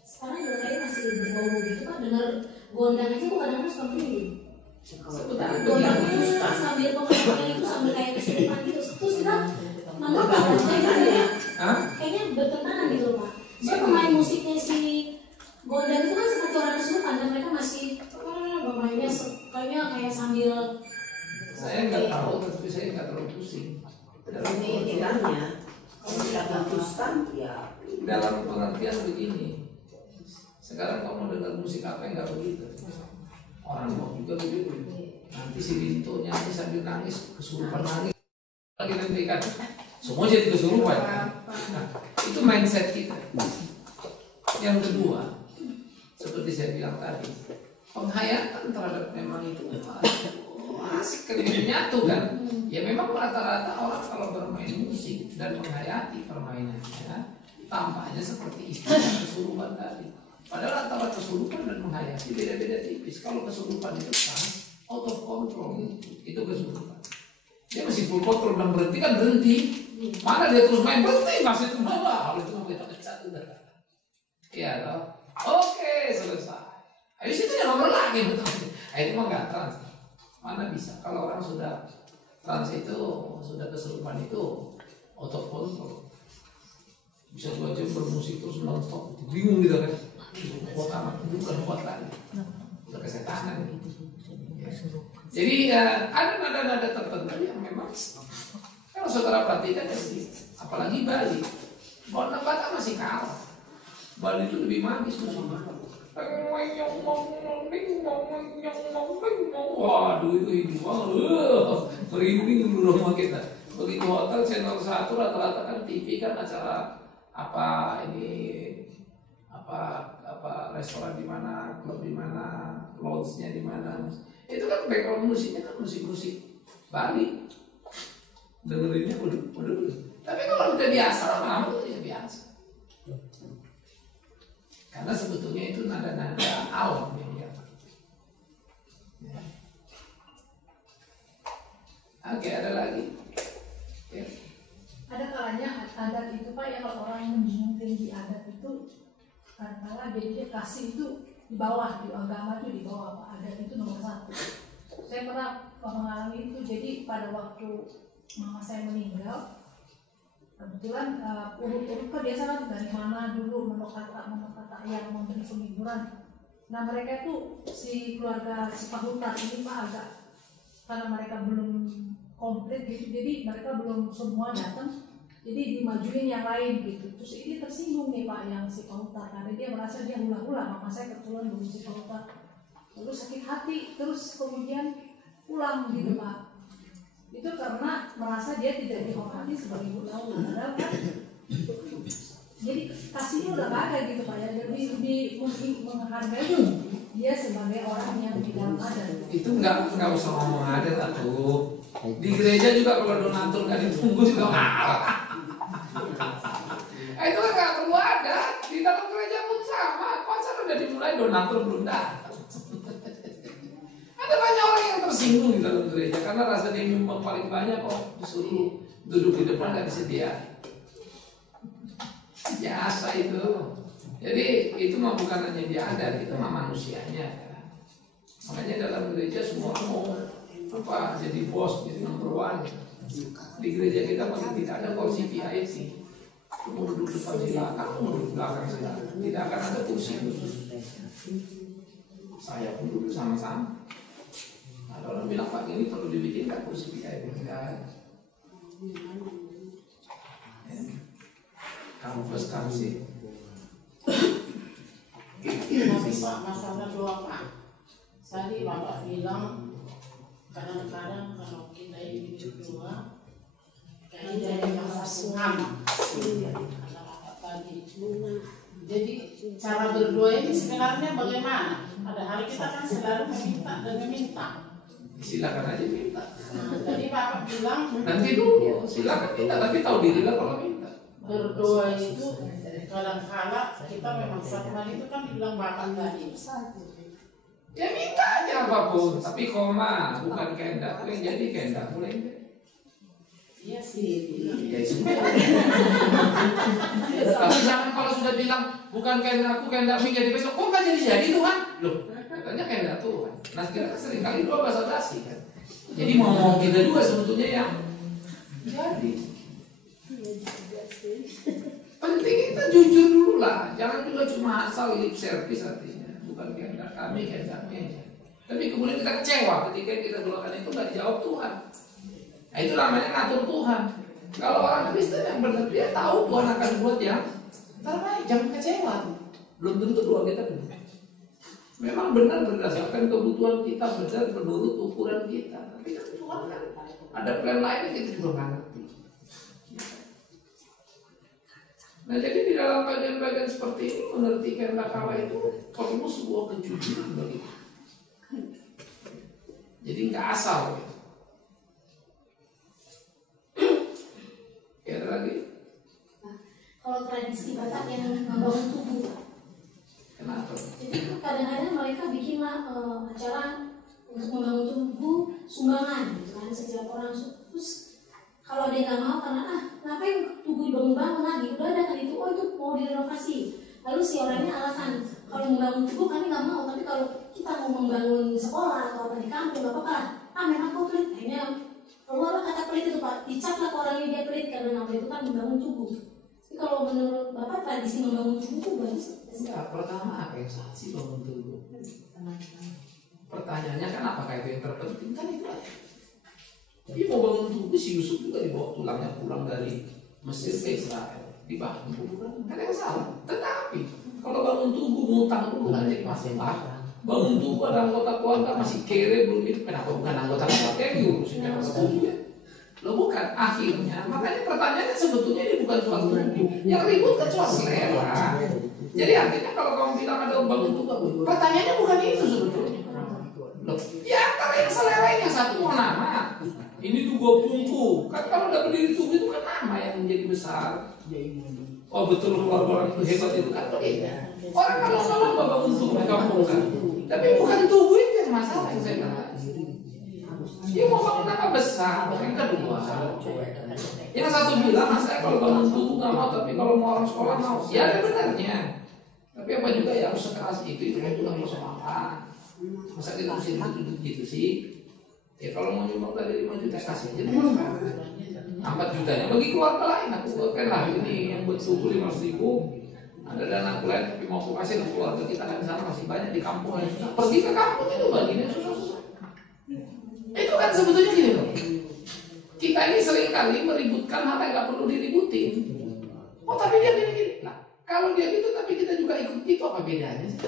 Sekarang juga kayak masih berbau gitu kan, dengar gondang aja kok kadang-kadang suka merinding. Gondang itu sambil pengalaman itu sambil kayak kesulitan gitu. Terus kita nonton kayaknya bertentangan gitu loh Pak. Saya pemain musiknya si Gondang itu kan seperti orang kesulitan dan mereka masih bermainnya tahu, tapi saya nggak terlalu pusing. Ini tilangnya, kalau tidak memutuskan, ya. Dalam pengertian begini, sekarang kamu dengar musik apa yang nggak begitu? Orang mau juga begitu. Nanti si Linto nyanyi sambil nangis, kesurupan nangis. Lagi nanti kan, semua jadi kesurupan kan? Nah, itu mindset kita. Yang kedua, seperti saya bilang tadi, penghayatan terhadap memang itu asik nyatu kan. Ya memang rata-rata orang kalau bermain musik dan menghayati permainannya tampaknya seperti istilah kesurupan tadi. Padahal antara kesurupan dan menghayati beda-beda tipis. Kalau kesurupan itu kan out of control, itu kesurupan. Dia masih full control dan berhenti kan berhenti. Mana dia terus main berhenti masih terus malah. Kalau itu kita pecat udah. Iya toh. Oke, selesai. Habis itu ya nomor lagi betul. Ini mah nggak trans. Mana bisa? Kalau orang sudah trans itu, sudah kesurupan itu out of control. Bisa 2 jam bermusik terus non-stop. Bingung gitu kan. Kuat amat, bukan kuat lagi. Udah kesetanan. Jadi ada nada-nada tertentu yang memang kalau saudara perhatikan ya sih, apalagi Bali. Bona Batak masih kalah. Bali itu lebih magis musiknya. Waduh itu hidup banget. Merinding dulu rumah kita. Begitu hotel channel 1 rata-rata kan TV kan acara apa restoran di mana, klub di mana, lounge-nya di mana. Itu kan background musiknya kan musik-musik Bali. Dengerinnya udah. Tapi kalau udah biasa lama-lama itu ya biasa. Karena sebetulnya itu nada-nada awam yang dia pakai. Ya. Oke, ada lagi. Ya. Ada kalanya adat itu Pak yang orang yang menjunjung tinggi adat itu kadang-kadang jadinya kasih itu di bawah, di agama itu di bawah Pak. Adat itu nomor 1. Saya pernah mengalami itu. Jadi pada waktu mama saya meninggal, kebetulan urut-urut kan biasa kan dari mana dulu menurut kata yang memberi penghiburan. Nah mereka tuh si keluarga si Pahutar ini Pak agak karena mereka belum komplit gitu, jadi mereka belum semua datang, jadi dimajuin yang lain gitu. Terus ini tersinggung nih Pak yang si Pahutar karena dia merasa dia hula-hula, mama saya kebetulan belum si Pahutar, terus sakit hati, terus kemudian pulang gitu Pak. Itu karena merasa dia tidak dihormati sebagai hula-hula, padahal kan jadi kasihnya udah gak ada gitu Pak ya, lebih menghargai dia sebagai orang yang di dalam adat. Itu nggak usah ngomong adat atau di gereja juga kalau donatur nggak ditunggu juga ngalah. Itu kan nggak perlu ada, di dalam gereja pun sama. Konser udah dimulai donatur belum datang. Ada banyak orang yang tersinggung di dalam gereja karena rasa dia nyumbang paling banyak kok disuruh duduk di depan nggak disediain. Biasa itu. Jadi itu mah bukan hanya di adat, itu mah manusianya. Makanya dalam gereja semua mau jadi bos, jadi number one. Di gereja kita masih tidak ada kursi VIP. Mau duduk depan silakan, mau duduk belakang silakan. Tidak akan ada kursi khusus. Saya pun duduk sama-sama. Ada orang bilang Pak ini perlu dibikin nggak kursi VIP? Enggak. Kamu plus kasih. Tapi Pak, masalah doa Pak, tadi Bapak bilang kadang-kadang kalau kita ini berdoa kayaknya yang sesungguhnya kata Bapak tadi. Jadi cara berdoa ini sebenarnya bagaimana? Pada hari kita kan selalu meminta dan meminta. Silakan aja minta. Tadi Bapak bilang Nanti dulu silakan minta, tapi tahu dirilah kalau minta. Berdoa itu kadang-kala kita memang satu hal itu kan dibilang Bapak tadi. Ya minta aja apapun, tapi koma bukan kehendak yang jadi kehendak mulai. Iya sih. Ya sudah. Tapi jangan kalau sudah bilang bukan kehendakku kehendakmu jadi besok, kok nggak jadi Tuhan? Loh, katanya kehendak Tuhan. Nah sekarang sering kali doa bahasa basi kan. Jadi mau kita juga sebetulnya yang jadi. Penting kita jujur dulu lah, jangan juga cuma asal lip service artinya, bukan kehendak kami kehendaknya. Tapi kemudian kita kecewa ketika kita doakan itu nggak dijawab Tuhan. Nah, itu namanya ngatur Tuhan. Kalau orang Kristen yang benar, dia tahu Tuhan akan buat yang terbaik. Jangan kecewa. Belum tentu doa kita benar. Memang benar berdasarkan kebutuhan kita, benar menurut ukuran kita. Tapi kan Tuhan kan ada plan lain yang kita juga nggak ngerti. Nah, jadi di dalam bagian-bagian seperti ini mengerti kehendak Allah itu perlu sebuah kejujuran bagi kita. Jadi nggak asal. Gitu. Ya ada lagi. Nah, kalau tradisi Batak yang membangun tubuh, Kenapa? jadi kadang-kadang mereka bikinlah acara untuk membangun tubuh sumbangan, gitu kan, setiap orang. Terus kalau dia nggak mau karena ngapain tubuh dibangun-bangun lagi, udah ada kan itu, itu mau direnovasi. Lalu si orangnya alasan, kalau membangun tubuh kami nggak mau, tapi kalau kita mau membangun sekolah atau apa di kampung nggak apa-apa. Memang kau pelit, akhirnya keluar kata pelit itu Pak, dicaplah orang ini dia pelit karena nama itu kan membangun tubuh. Tapi kalau menurut Bapak tradisi membangun tubuh itu bagus? Enggak, pertama apa yang salah sih bangun tubuh? Pertanyaannya kan apakah itu yang terpenting? Kan itu aja. Dia mau bangun tubuh, si Yusuf juga dibawa tulangnya pulang dari Mesir ke Israel, dibangun kuburan, kan yang salah. Tetapi kalau bangun tubuh ngutang dulu kan jadi masalah. Bangun tubuh ada anggota keluarga masih kere belum itu, kenapa bukan anggota keluarga yang diurusin anggota tubuh? Lo bukan, akhirnya makanya pertanyaannya sebetulnya ini bukan soal tubuh, yang ribut kan soal selera. Jadi artinya kalau kamu bilang ada bangun tubuh, pertanyaannya bukan itu sebetulnya. Loh, ya antara yang selera yang satu mau nama. Ini tuh gue pungku. Kan kalau udah berdiri tubuh itu kan nama yang menjadi besar. Oh betul orang itu hebat itu kan begitu. Orang kalau nggak bangun tubuh di kampung kan. Tapi bukan tubuh itu yang masalah yang saya bilang. Dia mau bangun nama besar. Yang kedua, yang satu bilang saya kalau bangun tubuh nggak mau, tapi kalau mau orang sekolah mau. Ya ada benarnya. Tapi apa juga ya harus sekeras itu kan juga nggak usah makan. Masa kita mesti duduk gitu sih? Ya kalau mau nyumbang dari 5 juta kasih aja 4 jutanya bagi keluarga lain. Aku kan lah ini yang buat suku 500.000. Ada dana aku lain tapi mau aku kasih ke keluarga kita kan di sana masih banyak di kampung. Pergi ke kampung itu baginya susah-susah. Itu kan sebetulnya gini loh. Kita ini sering kali meributkan hal yang nggak perlu diributin. Oh tapi dia gini-gini. Nah kalau dia gitu tapi kita juga ikut itu apa bedanya sih?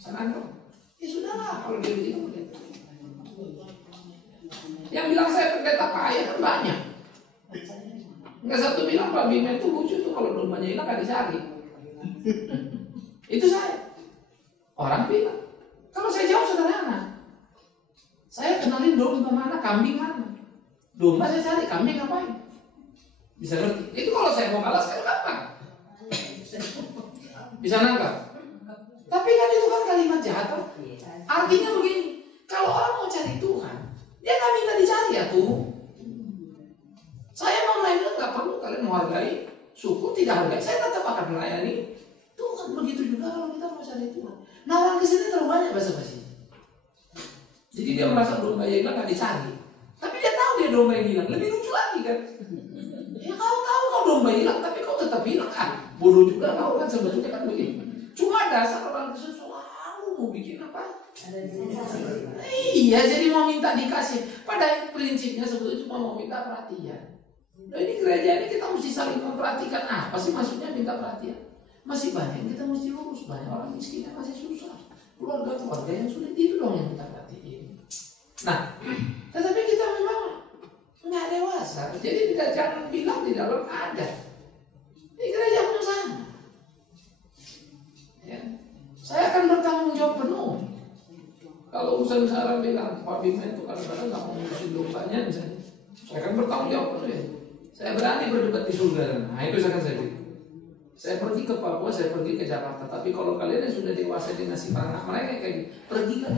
Senang dong. Ya sudahlah kalau dia begitu. Yang bilang saya pendeta kaya kan banyak. Nggak satu bilang Pak Bima itu lucu tuh kalau dombanya hilang nggak dicari. Itu saya. Orang bilang. Kalau saya jawab sederhana. Saya kenalin domba mana, kambing mana. Domba saya cari, kambing ngapain? Bisa ngerti? Itu kalau saya mau balas kan gampang. Bisa nangkap? Tapi kan itu kan kalimat jahat. Artinya begini, kalau orang mau cari Tuhan, dia nggak minta dicari ya tuh. Saya mau melayani nggak perlu kalian menghargai suku, tidak hargai, saya tetap akan melayani Tuhan. Begitu juga kalau kita mau cari Tuhan. Nah orang kesini terlalu banyak basa-basi. Jadi dia merasa domba yang hilang nggak dicari, tapi dia tahu dia domba yang hilang. Lebih lucu lagi kan? Ya kau tahu kau domba hilang, tapi kau tetap hilang. Bodoh juga kau kan sebetulnya kan begini. Cuma dasar orang Kristen selalu mau bikin apa? Iya, jadi mau minta dikasih. Pada prinsipnya sebetulnya cuma mau minta perhatian. Nah ini gereja ini kita mesti saling memperhatikan. Apa sih maksudnya minta perhatian? Masih banyak yang kita mesti urus. Banyak orang miskinnya masih susah. Keluarga yang sulit itu dong yang kita perhatiin. Nah, tetapi kita memang nggak dewasa. Jadi kita jangan bilang di dalam ada. Ini gereja pun sama. Ya. Saya akan bertanggung jawab penuh. Kalau urusan sekarang bilang Pak Bima itu kadang-kadang nggak mau ngurusin dombanya misalnya, saya akan bertanggung jawab penuh ya. Saya berani berdebat di surga. Nah itu saya bilang. Saya pergi ke Papua, saya pergi ke Jakarta. Tapi kalau kalian yang sudah dewasa di nasib anak mereka kayak gitu, pergi kan?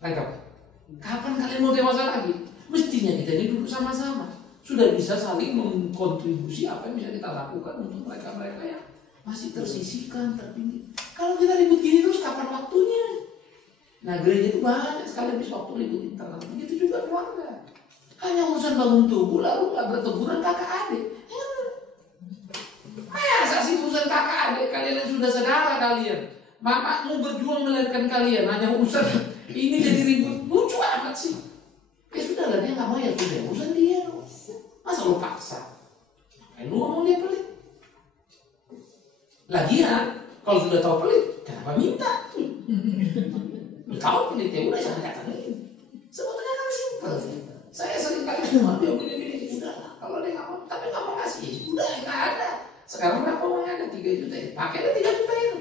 Tangkap. Kapan kalian mau dewasa lagi? Mestinya kita ini duduk sama-sama. Sudah bisa saling mengkontribusi apa yang bisa kita lakukan untuk mereka-mereka yang masih tersisihkan, terpinggir. Kalau kita ribut gini terus, kapan waktunya? Nah gereja itu banyak sekali habis waktu ribut internal. Begitu juga keluarga. Hanya urusan bangun tubuh lalu nggak berteguran kakak adik. Masa sih urusan kakak adik kalian yang sudah saudara kalian, mamamu berjuang melahirkan kalian, hanya urusan ini jadi ribut, lucu amat sih. Ya sudah kalau dia nggak mau ya sudah, urusan dia dong. Masa lu paksa? Lu ngomong dia pelit. Lagian kalau sudah tahu pelit, kenapa minta? Udah tahu pelit ya udah jangan katakan. Sebetulnya kan simpel. Saya sering kali cuma dia gini-gini udah lah. Kalau dia nggak mau, tapi nggak mau ngasih, udah nggak ada. Sekarang berapa uangnya ada 3 juta ya? Pakailah 3 juta itu.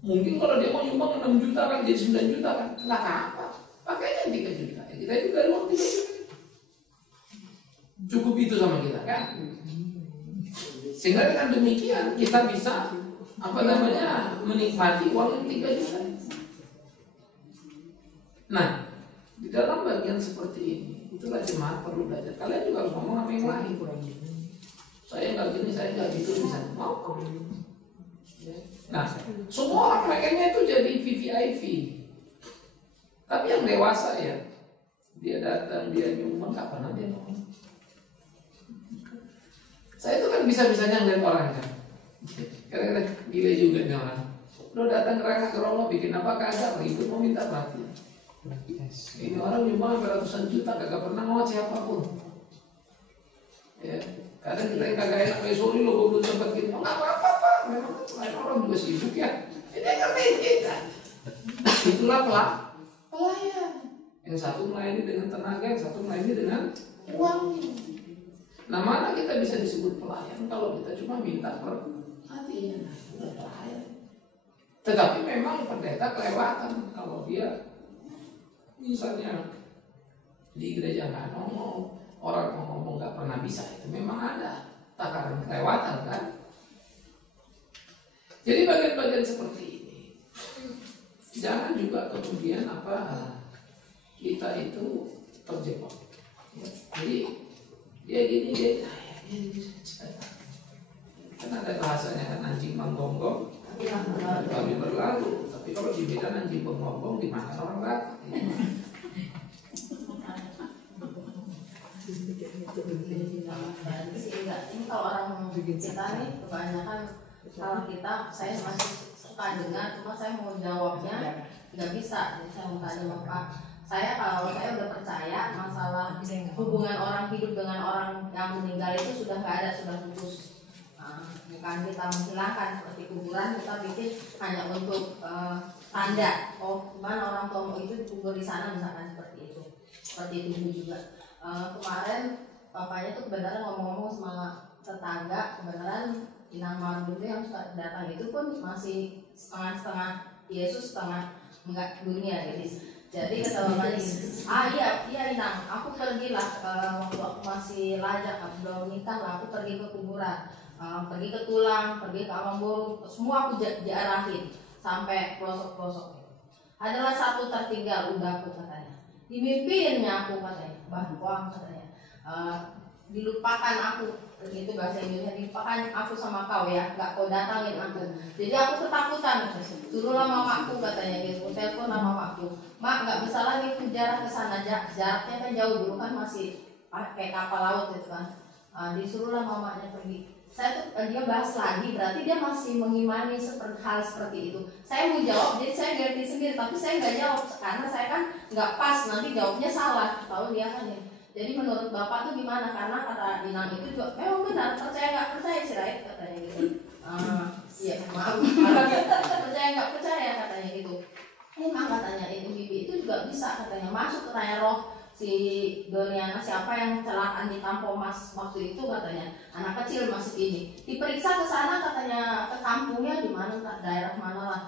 Mungkin kalau dia mau nyumbang 6 juta kan jadi 9 juta kan, nggak apa. Pakainya 3 juta. Ya, kita juga uang 3 juta. Cukup itu sama kita kan. Sehingga dengan demikian kita bisa menikmati uang yang 3 juta. Nah, di dalam bagian seperti ini, itulah jemaat perlu belajar. Kalian juga harus ngomong sama yang lain. Saya nggak gini, saya nggak gitu, bisa mau. Nah, semua orang pengennya itu jadi VVIP. Tapi yang dewasa ya, dia datang, dia nyumbang, nggak pernah dia ngomong. Saya itu kan bisa-bisanya ngeliat orang kan. Kadang-kadang gila juga nih orang. Lo datang ke Romo bikin apa kagak, ribut mau minta perhatian. Ini orang nyumbang ratusan juta kagak pernah ngoceh apapun. Ya, kadang kita yang kagak enak, sorry lo gue belum sempat gini. Oh nggak apa-apa Pak, memang lain orang juga sibuk ya. Ini ngertiin kita. Itulah pelayan. Yang satu melayani dengan tenaga, yang satu melayani dengan uangnya. Nah mana kita bisa disebut pelayan kalau kita cuma minta perhatian, udah pelayan. Tetapi memang pendeta kelewatan kalau dia misalnya di gereja nggak ngomong, orang mau ngomong nggak pernah bisa, itu memang ada takaran kelewatan kan. Jadi bagian-bagian seperti ini jangan juga kemudian kita itu terjebak. Jadi dia gini kan ada bahasanya kan anjing menggonggong kami berlalu, tapi kalau di Medan anjing menggonggong dimakan orang Batak. Ini kalau orang kita nih kebanyakan kalau kita, saya masih suka dengar, cuma saya mau jawabnya nggak bisa. Jadi saya mau tanya Bapak, kalau saya udah percaya masalah hubungan orang hidup dengan orang yang meninggal itu sudah nggak ada, sudah putus. Bukan kita menghilangkan seperti kuburan, kita bikin hanya untuk tanda, gimana orang tua itu dikubur di sana misalkan seperti itu juga. Kemarin bapaknya tuh kebenaran ngomong-ngomong sama tetangga, kebenaran Inang Maru itu yang datang itu pun masih setengah Yesus, setengah enggak dunia gitu. Jadi kata bapaknya, iya Inang, aku pergilah waktu aku masih lajak, aku belum nikah lah, aku pergi ke kuburan, pergi ke Tulang, pergi ke Awamboru, semua aku diarahin sampai pelosok-pelosok. Adalah satu tertinggal udahku katanya, dimimpiinnya aku katanya, bahwa katanya dilupakan aku, begitu bahasa Indonesia, dilupakan aku sama kau ya, gak kau datangin aku. Jadi aku ketakutan, suruhlah mamaku katanya gitu, telepon sama mamaku, mak gak bisa lagi ke jarak ke sana, jaraknya kan jauh, dulu kan masih kayak kapal laut gitu kan. Disuruhlah mamanya pergi. Saya tuh dia bahas lagi, berarti dia masih mengimani hal seperti itu. Saya mau jawab, jadi saya ngerti sendiri, tapi saya nggak jawab karena saya kan nggak pas, nanti jawabnya salah. Tahu dia kan ya. Jadi menurut Bapak tuh gimana? Karena kata Inang itu juga memang benar, percaya nggak percaya sih Rait katanya gitu. Iya maaf, percaya nggak percaya katanya gitu. Emang katanya itu bibi itu juga bisa katanya masuk katanya roh si Doniana siapa yang kecelakaan di Kampo Mas waktu itu katanya anak kecil masih ini diperiksa ke sana katanya ke kampungnya di mana daerah mana lah.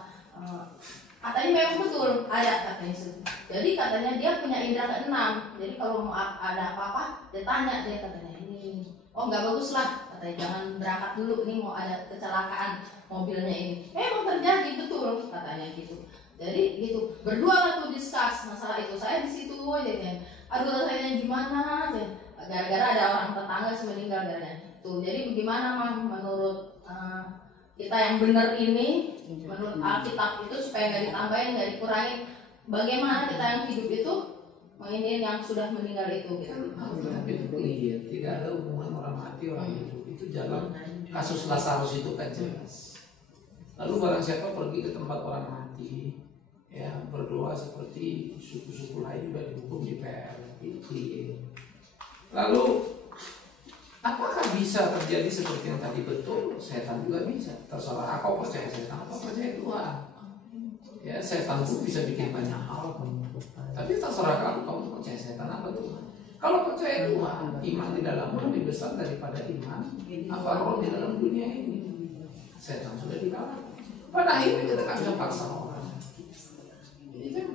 Katanya memang betul ada katanya itu. Jadi katanya dia punya indera keenam. Jadi kalau mau ada apa-apa dia tanya dia katanya ini. Oh nggak bagus lah katanya jangan berangkat dulu nih mau ada kecelakaan mobilnya ini. Memang terjadi betul katanya gitu. Jadi gitu berdua lah tuh discuss masalah itu. Saya di situ aja kan. Aduh rasanya gimana? Gara-gara ada orang tetangga meninggal gara-gara itu. Jadi bagaimana Mam menurut kita yang benar ini menurut Alkitab itu supaya nggak ditambahin nggak dikurangin bagaimana kita yang hidup itu menginin yang sudah meninggal itu gitu. Itu clear, tidak ada hubungan orang mati orang hidup itu dalam kasus Lazarus itu kan jelas. Lalu barang siapa pergi ke tempat orang mati Ya, berdoa seperti suku-suku lain juga dihukum di PL. Lalu apakah bisa terjadi seperti yang tadi? Betul, setan juga bisa. Terserah kau percaya setan apa percaya Tuhan. Ya, setan pun bisa bikin banyak hal. Tapi terserah kamu percaya setan apa Tuhan. Kalau percaya Tuhan, iman di dalammu lebih besar daripada iman apa roh di dalam dunia ini. Setan sudah dikalahkan. Pada akhirnya kita nggak bisa paksa orang. Jadi kan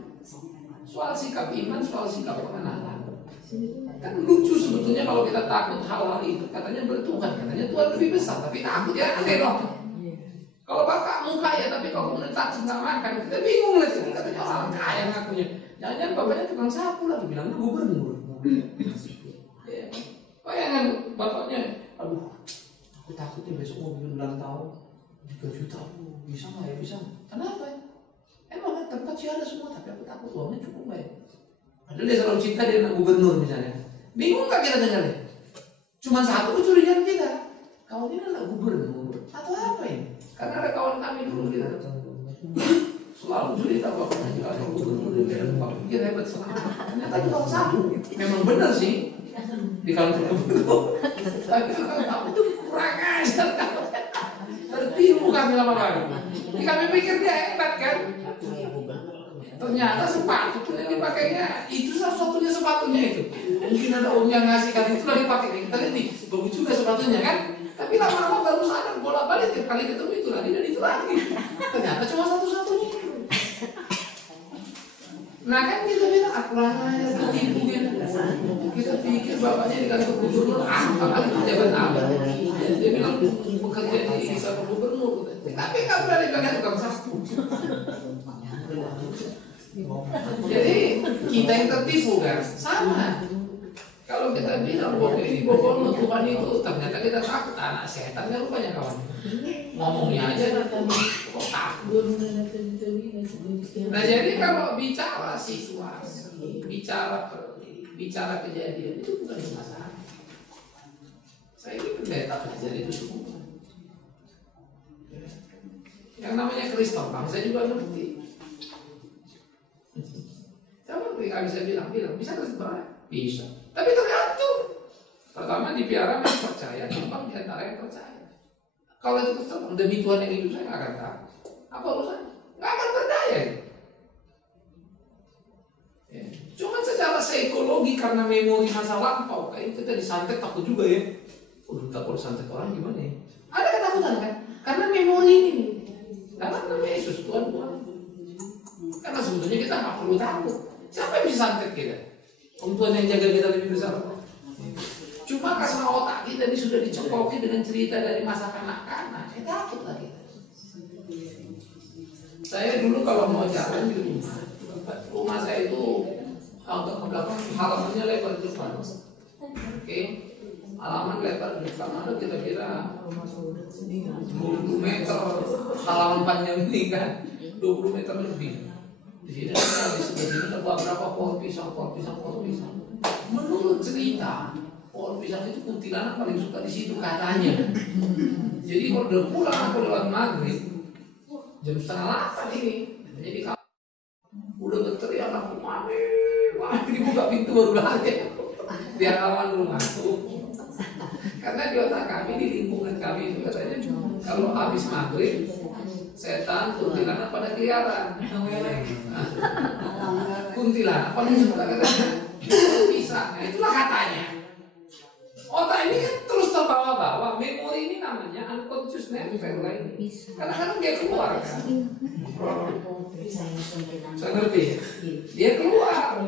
soal sikap iman, soal sikap pengenalan. Kan lucu sebetulnya kalau kita takut hal-hal itu. Katanya bertuhan, katanya Tuhan lebih besar, tapi takut ya aneh dong. Kalau bapakmu kaya tapi kalau kemudian takut nggak makan, kita bingung lah. Katanya orang kaya ngakunya. Jangan-jangan bapaknya tukang sapu lagi, bilangnya gubernur. Ya. Bayangkan bapaknya, aduh, aku takutnya besok mau bikin ulang tahun 3 juta, bisa nggak ya? Bisa. Kenapa ya? Emang kan tempat sih ada semua, tapi aku takut uangnya cukup nggak ya? Padahal dia selalu cinta dia anak gubernur misalnya. Bingung nggak kita dengarnya? Cuma satu kecurigaan kita, kawan ini anak gubernur atau apa ini? Karena ada kawan kami dulu kita selalu cerita bahwa dia anak gubernur dia pikir hebat sekali. Ternyata itu kawan satu. Memang benar sih di kantor gubernur. Tapi kamu tuh kurang ajar. Tertipu kami lama-lama. Ini kami pikir dia hebat kan? Ternyata sepatu pun yang dipakainya itu satu-satunya sepatunya itu. Mungkin ada om yang ngasih kan itulah dipakai. Kita lihat nih, bagus juga sepatunya kan. Tapi lama-lama baru sadar bolak-balik tiap kali ketemu itu lagi dan itu lagi. Ternyata cuma satu-satunya. Nah kan kita bilang aku aja tertipu gitu. Kita pikir bapaknya di kantor gubernur apalagi pejabat apa. Dia bilang bekerja di kantor gubernur. Tapi nggak berani bilang tukang sapu. Jadi kita yang tertipu kan sama. Kalau kita bilang bahwa ini pokoknya Tuhan itu ternyata kita takut anak setan kan rupanya kawan. Ngomongnya aja kok takut. Nah jadi kalau bicara situasi, bicara kejadian itu bukan masalah. Saya ini pendeta belajar itu semua. Yang namanya Kristen bangsa juga ngerti. Siapa nggak bisa bilang bisa Kristen bisa. Tapi tergantung. Pertama dipiara yang percaya, gampang diantara yang percaya. Kalau itu Kristen demi Tuhan yang hidup saya nggak akan takut. Apa urusannya? Nggak akan berdaya. Ya. Cuma secara psikologi karena memori masa lampau, kayak kita disantet takut juga ya. Udah takut santet orang gimana ya? Ada ketakutan kan? Karena memori ini. Karena namanya Yesus Tuhan. Karena sebetulnya kita nggak perlu takut. Siapa yang bisa santet kita? Tuhan yang jaga kita lebih besar. Cuma karena otak kita ini sudah dicekoki dengan cerita dari masa kanak-kanak, kita takut lah kita. Saya dulu kalau mau jalan di rumah saya itu agak ke belakang, halamannya lebar di depan. Oke, halaman lebar di depan ada kira-kira 20 meter halaman panjang ini kan, 20 meter lebih. Di sini ada di sebelah sini ada beberapa pohon pisang. Menurut cerita, pohon pisang itu kuntilanak paling suka di situ katanya. Jadi kalau udah pulang aku lewat maghrib, jam 7:30 ini, jadi kalau udah berteriak aku mami dibuka pintu baru lari di halaman rumahku. Karena di otak kami, di lingkungan kami itu katanya kalau habis maghrib setan, kuntilanak pada keliaran. Kuntilanak paling suka katanya bisa. Nah itulah katanya. Otak ini kan terus terbawa-bawa. Memori ini namanya unconscious nempel ini. Kadang-kadang dia keluar kan. Saya ngerti. Dia keluar.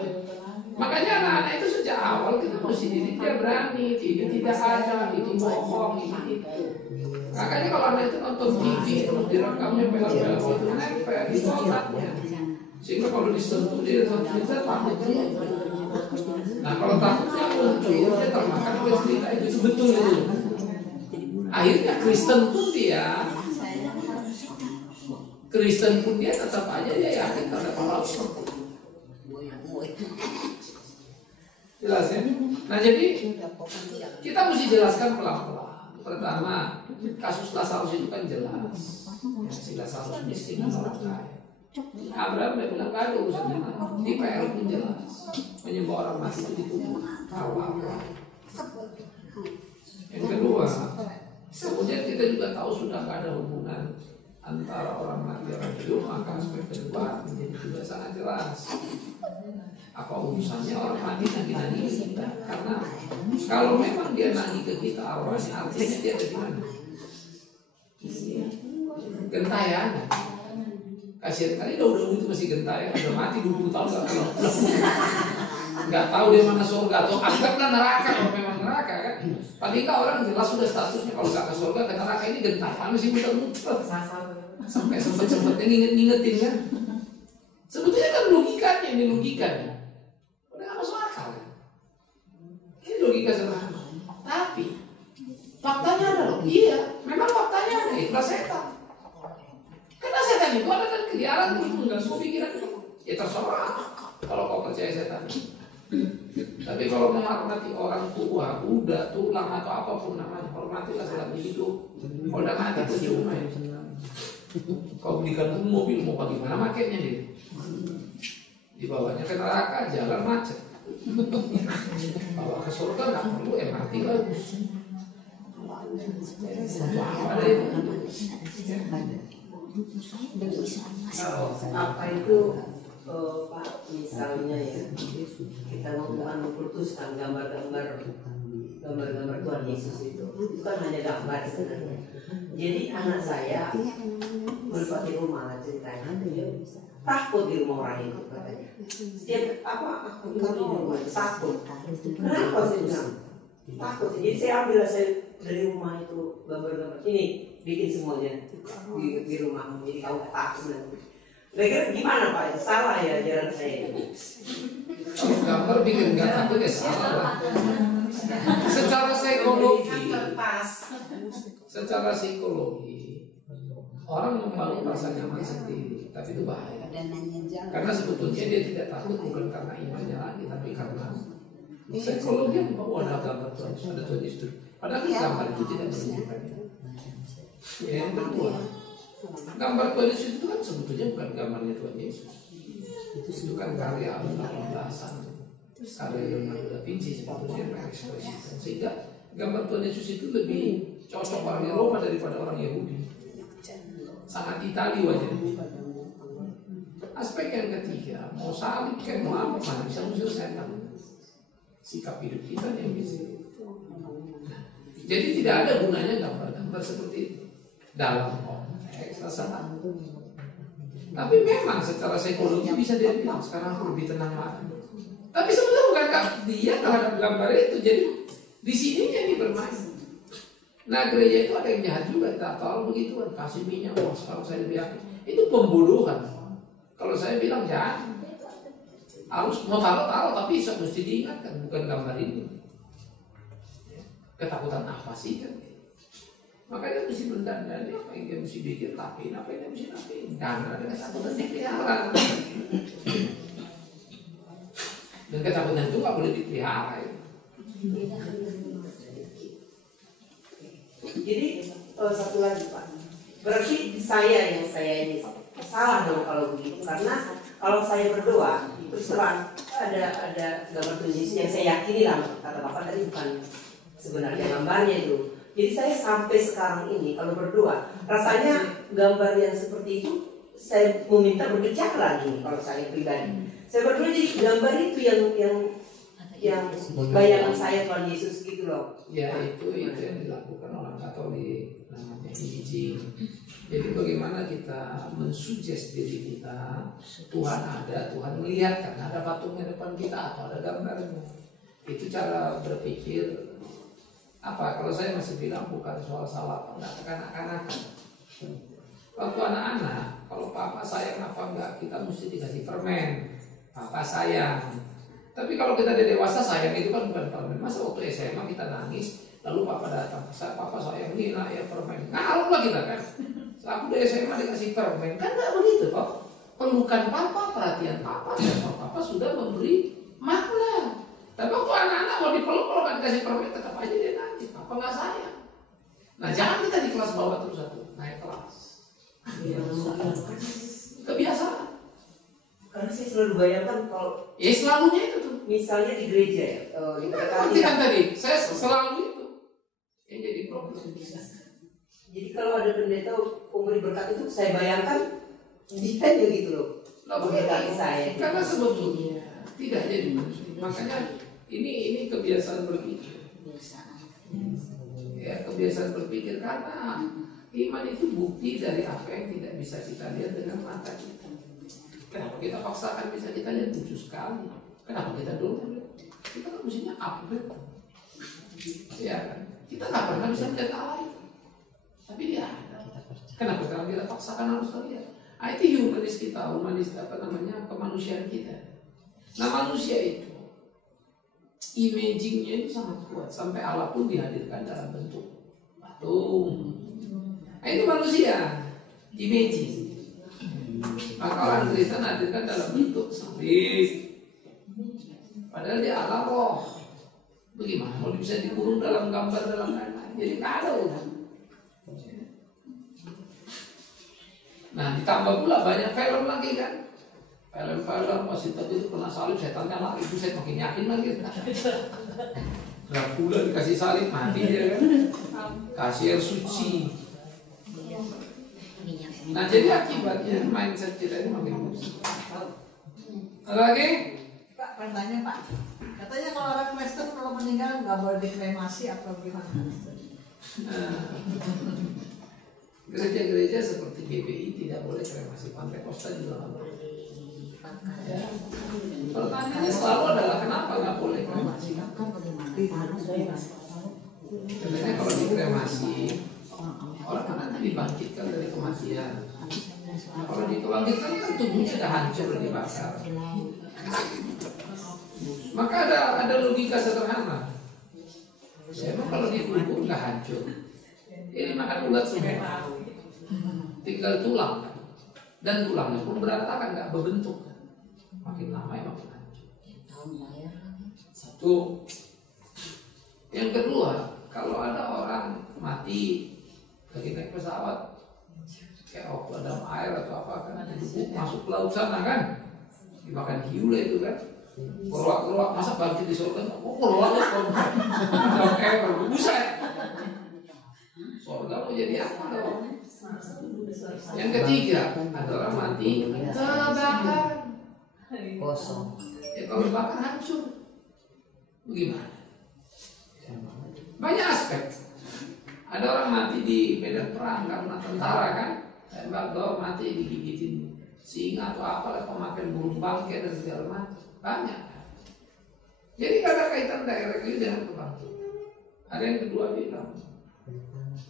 Makanya anak-anak itu sejak awal kita mesti didik dia berani. Ini tidak ada, itu bohong, ini itu. Makanya kalau anak itu nonton TV terus direkamnya film-film itu nempel itu otaknya. Sehingga kalau disentuh dia cerita takutnya. Nah kalau takutnya muncul dia termakan oleh cerita itu betul itu. Akhirnya Kristen pun dia tetap aja dia yakin terhadap Allah. Jelas ya? Nah jadi kita mesti jelaskan pelan-pelan. Pertama, kasus Lazarus itu kan jelas. Si Lazarus miskin orang kaya. Abraham dia bilang gak ada urusannya. Di PL pun jelas menyembah orang mati itu dikubur. Apa? Yang kedua, kemudian kita juga tahu sudah gak ada hubungan antara orang mati orang hidup, maka aspek kedua menjadi juga sangat jelas. Apa urusannya orang mati nagih-nagih ke kita? Karena kalau memang dia nagih ke kita arwahnya, artinya dia ada di mana? Gentayangan. Kasihan kali udah itu masih gentayangan, udah mati 20 tahun nggak tahu di mana surga atau anggaplah neraka kalau memang neraka kan. Paling nggak orang jelas sudah statusnya kalau nggak ke surga ke neraka ini gentayangan masih muter-muter. Sampai sempet-sempetnya ngingetin kan. Sebetulnya kan logikanya ini logikanya. Udah nggak masuk akal kan. Ini logika sederhana. Tapi faktanya ada loh. Iya, memang faktanya ada. Itulah setan. Karena setan itu ada kan keliaran terus dan semua pikiran itu. Ya terserah kalau kau percaya setan. Tapi kalau menghormati orang tua, kuda, tulang atau apapun namanya, hormatilah selama hidup. Kalau udah mati percuma ya. Kau belikan pun mobil mau bagaimana makainya dia? Dibawanya ke neraka, jalan macet. Bawa ke surga nggak perlu MRT bagus. Ada itu. Apa itu Pak, misalnya ya kita memutuskan gambar-gambar Tuhan Yesus itu kan hanya gambar sebenarnya. Jadi anak saya menempati rumah ceritanya takut di rumah orang itu katanya. Setiap aku di rumah takut. Kenapa sih bilang takut? Jadi saya ambil dari rumah itu gambar-gambar ini bikin semuanya di rumah. Jadi kamu takut nanti. Kira-kira gimana Pak? Salah ya ajaran saya itu. Kalau gambar bikin nggak takut ya salah. Secara psikologi, orang membangun rasa nyaman sendiri, tapi itu bahaya. Karena sebetulnya dia tidak takut bukan karena imannya lagi, tapi karena psikologi bahwa ada gambar Tuhan, ada Tuhan Yesus. Padahal gambar itu tidak menunjukkan itu. Yang kedua, gambar Tuhan Yesus itu kan sebetulnya bukan gambarnya Tuhan Yesus. Itu kan karya pembahasan, karya Leonardo da Vinci sebetulnya mengekspresikan. Sehingga gambar Tuhan Yesus itu lebih cocok orang Eropa daripada orang Yahudi. Sangat Itali wajahnya. Aspek yang ketiga, mau salib kayak mau apa, mana bisa ngusir setan. Sikap hidup kita yang bisa. Jadi tidak ada gunanya gambar-gambar seperti itu dalam konteks rasa. Tapi memang secara psikologi bisa dia bilang sekarang aku lebih tenang lagi. Tapi sebenarnya bukan dia terhadap gambar itu. Jadi di sininya ini bermain. Nah gereja itu ada yang jahat juga, tak tahu begituan, kasih minyak, wah sekarang saya lebih yakin. Itu pembodohan. Kalau saya bilang jangan, harus mau taruh tapi mesti diingatkan, bukan gambar ini. Ketakutan apa sih kan? Makanya mesti mendandani apa yang dia mesti bikin lakuin, apa yang dia mesti lakuin. Karena ada ketakutan dipelihara. Dan ketakutan itu nggak boleh dipelihara. Ya. Jadi satu lagi Pak, berarti saya ini salah dong kalau begitu, karena kalau saya berdoa terus terang ada gambar Tuhan Yesus yang saya yakini lah, kata Bapak tadi bukan sebenarnya gambarnya itu. Jadi saya sampai sekarang ini kalau berdoa rasanya gambar yang seperti itu saya meminta berbicara gini kalau saya pribadi. Saya berdoa jadi gambar itu yang bayangan saya Tuhan Yesus gitu loh. Ya itu yang dilakukan orang Katolik namanya imaging. Jadi bagaimana kita mensuggest diri kita Tuhan ada, Tuhan melihat karena ada patungnya depan kita atau ada gambarnya. Itu cara berpikir apa? Kalau saya masih bilang bukan soal salah apa enggak, kanak-kanakan. Waktu anak-anak, kalau papa sayang apa enggak, kita mesti dikasih permen. Papa sayang. Tapi kalau kita udah dewasa sayang itu kan bukan permen. Masa waktu SMA kita nangis, lalu papa datang, papa sayang nih nak ya permen. Ngalung lah kita kan. Aku udah SMA dikasih permen, kan nggak begitu kok. Pelukan papa, perhatian papa, dan papa sudah memberi makna. Tapi waktu anak-anak mau dipeluk kalau nggak dikasih permen tetap aja dia nangis. Papa nggak sayang. Nah jangan kita di kelas bawah terus naik kelas. Kebiasaan. Tapi saya selalu bayangkan kalau Ya selalunya itu tuh. misalnya di gereja ya, di Seperti kan tadi, saya selalu itu yang jadi problem. Jadi kalau ada pendeta pemberi berkat itu saya bayangkan dia aja gitu loh. Nah, Memberkati saya. karena sebetulnya tidak jadi manusia. Makanya ini kebiasaan berpikir. Ya, kebiasaan berpikir karena iman itu bukti dari apa yang tidak bisa kita lihat dengan mata kita. Kenapa kita paksakan bisa kita lihat lucu sekali? Kenapa kita dulu? Kita kan mestinya upgrade. Ya kan? Kita nggak pernah bisa melihat Allah itu. Tapi dia ada. Kenapa sekarang kita paksakan harus lihat? Itu humanis kita, kemanusiaan kita. Nah manusia itu imagingnya itu sangat kuat sampai Allah pun dihadirkan dalam bentuk patung. Nah, itu manusia, imaging. Maka orang Kristen hadirkan dalam bentuk salib. Padahal dia Allah roh. Bagaimana mau bisa dikurung dalam gambar dalam lain-lain? Jadi nggak ada udah. Nah ditambah pula banyak film lagi kan. Film-film pas itu kena salib setannya lagi, itu saya makin yakin lagi. Dracula dikasih salib mati dia kan. Kasir suci. Nah jadi akibatnya mindset kita ini makin rusak. Lagi? Pak, pertanyaan Pak. Katanya kalau orang Kristen kalau meninggal nggak boleh dikremasi atau gimana? Gereja-gereja seperti GBI tidak boleh kremasi, Pantai Costa juga nggak boleh. Ya. Pertanyaannya selalu adalah kenapa nggak boleh kremasi? Sebenarnya kalau dikremasi orang kan nanti dibangkitkan dari kematian. Kalau dibangkitkan kan tubuhnya sudah hancur dibakar. Maka ada logika sederhana. Emang kalau dikubur nggak hancur. Ini makan ulat semua. Tinggal tulang kan. Dan tulangnya pun berantakan, nggak berbentuk kan. Makin lama makin hancur. Satu. Yang kedua, kalau ada orang mati lagi naik pesawat kayak waktu ada air atau apa kan, masuk ke laut sana kan, dimakan hiu lah itu kan. Keluar masa bangkit di surga? Oh keluar ada air, buset. Surga mau jadi apa dong? Yang ketiga, ada orang mati terbakar. Kosong. Ya kalau bakar hancur. Bagaimana? Banyak aspek. Ada orang mati di medan perang karena tentara kan, tembak dor mati digigitin singa atau apa, pemakan burung bangkai dan segala macam. Banyak. Jadi gak ada kaitan directly dengan kebangkitan. Ada yang kedua bilang,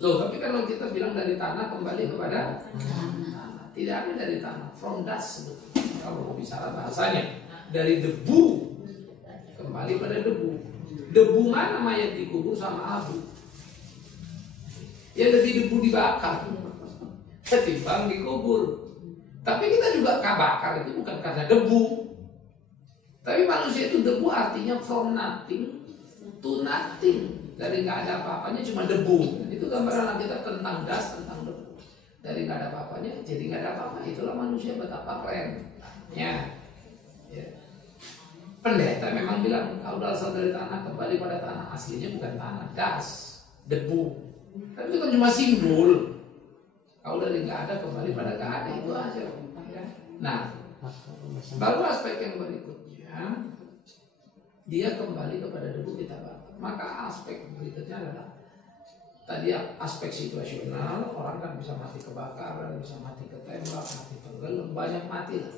loh tapi kalau kita bilang dari tanah kembali kepada tanah, tidak ada dari tanah, from dust sebetulnya. Kalau mau bicara bahasanya, dari debu kembali pada debu. Debu mana mayat dikubur sama abu? Ya lebih debu dibakar ketimbang dikubur. Tapi kita juga bakar itu bukan karena debu. Tapi manusia itu debu artinya from nothing to nothing. Dari nggak ada apa-apanya cuma debu. Itu gambaran kita tentang das, tentang debu. Dari nggak ada apa-apanya jadi nggak ada apa-apa. Itulah manusia betapa kerennya. Ya. Pendeta memang bilang kau berasal dari tanah kembali pada tanah. Aslinya bukan tanah, das, debu. Tapi itu kan cuma simbol. Kau dari nggak ada kembali pada nggak ada, itu aja. Ya. Nah, baru aspek yang berikutnya, dia kembali kepada debu kita bakar. Maka aspek berikutnya adalah tadi aspek situasional, orang kan bisa mati kebakaran, bisa mati ketembak, mati tenggelam, banyak mati lah.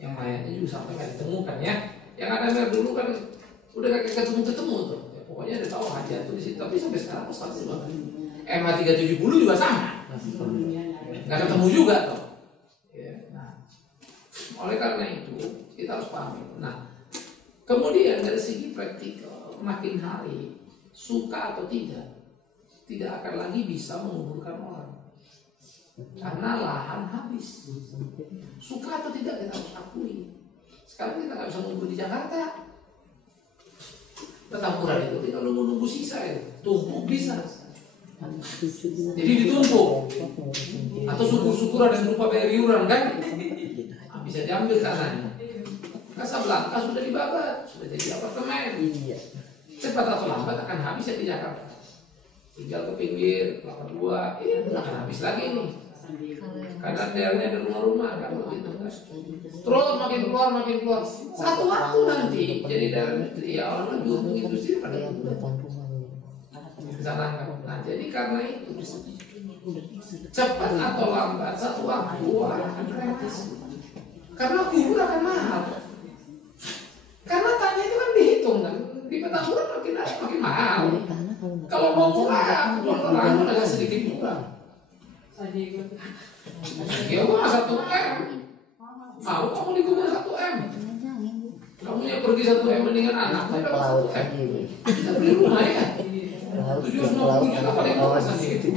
Yang mayatnya juga sampai nggak ditemukan ya. Yang ada mer dulu kan udah kayak ketemu tuh. Ya, pokoknya ada tahu aja tuh di situ. Tapi sampai sekarang pas pasti banget. MH370 juga sama. Nggak ketemu juga toh. Ya, nah, oleh karena itu kita harus paham. Nah, kemudian dari segi praktikal, makin hari suka atau tidak akan lagi bisa menguburkan orang karena lahan habis. Suka atau tidak kita harus akui. Sekarang kita nggak bisa ngubur di Jakarta. Petamburan itu kita nunggu sisa ya, tumpuk bisa. Jadi ditumpuk atau syukur-syukuran dan lupa bayar iuran kan, bisa diambil tanahnya. Casablanca sudah dibabat, sudah jadi apartemen. Iya. Cepat atau lambat akan habis ya di Jakarta. Tinggal ke pinggir Kelapa Dua, ini akan habis lagi nih. Karena daerahnya ada rumah-rumah kan begitu. Terus makin keluar. Satu waktu nanti jadi daerah industri, ya orang lebih untuk industri pada sana. Nah jadi karena itu cepat atau lambat satu waktu akan kremasi. Karena kubur akan mahal. Karena tanah itu kan dihitung kan, di Petamburan makin mahal. Kalau mau murah, orang agak sedikit murah. Ya gua 1 M. Mau kamu dikubur 1 M. Kamu yang pergi 1 M mendingan anaknya dapat 1 M. Kita beli rumah ya. 750 juta paling murah sendiri.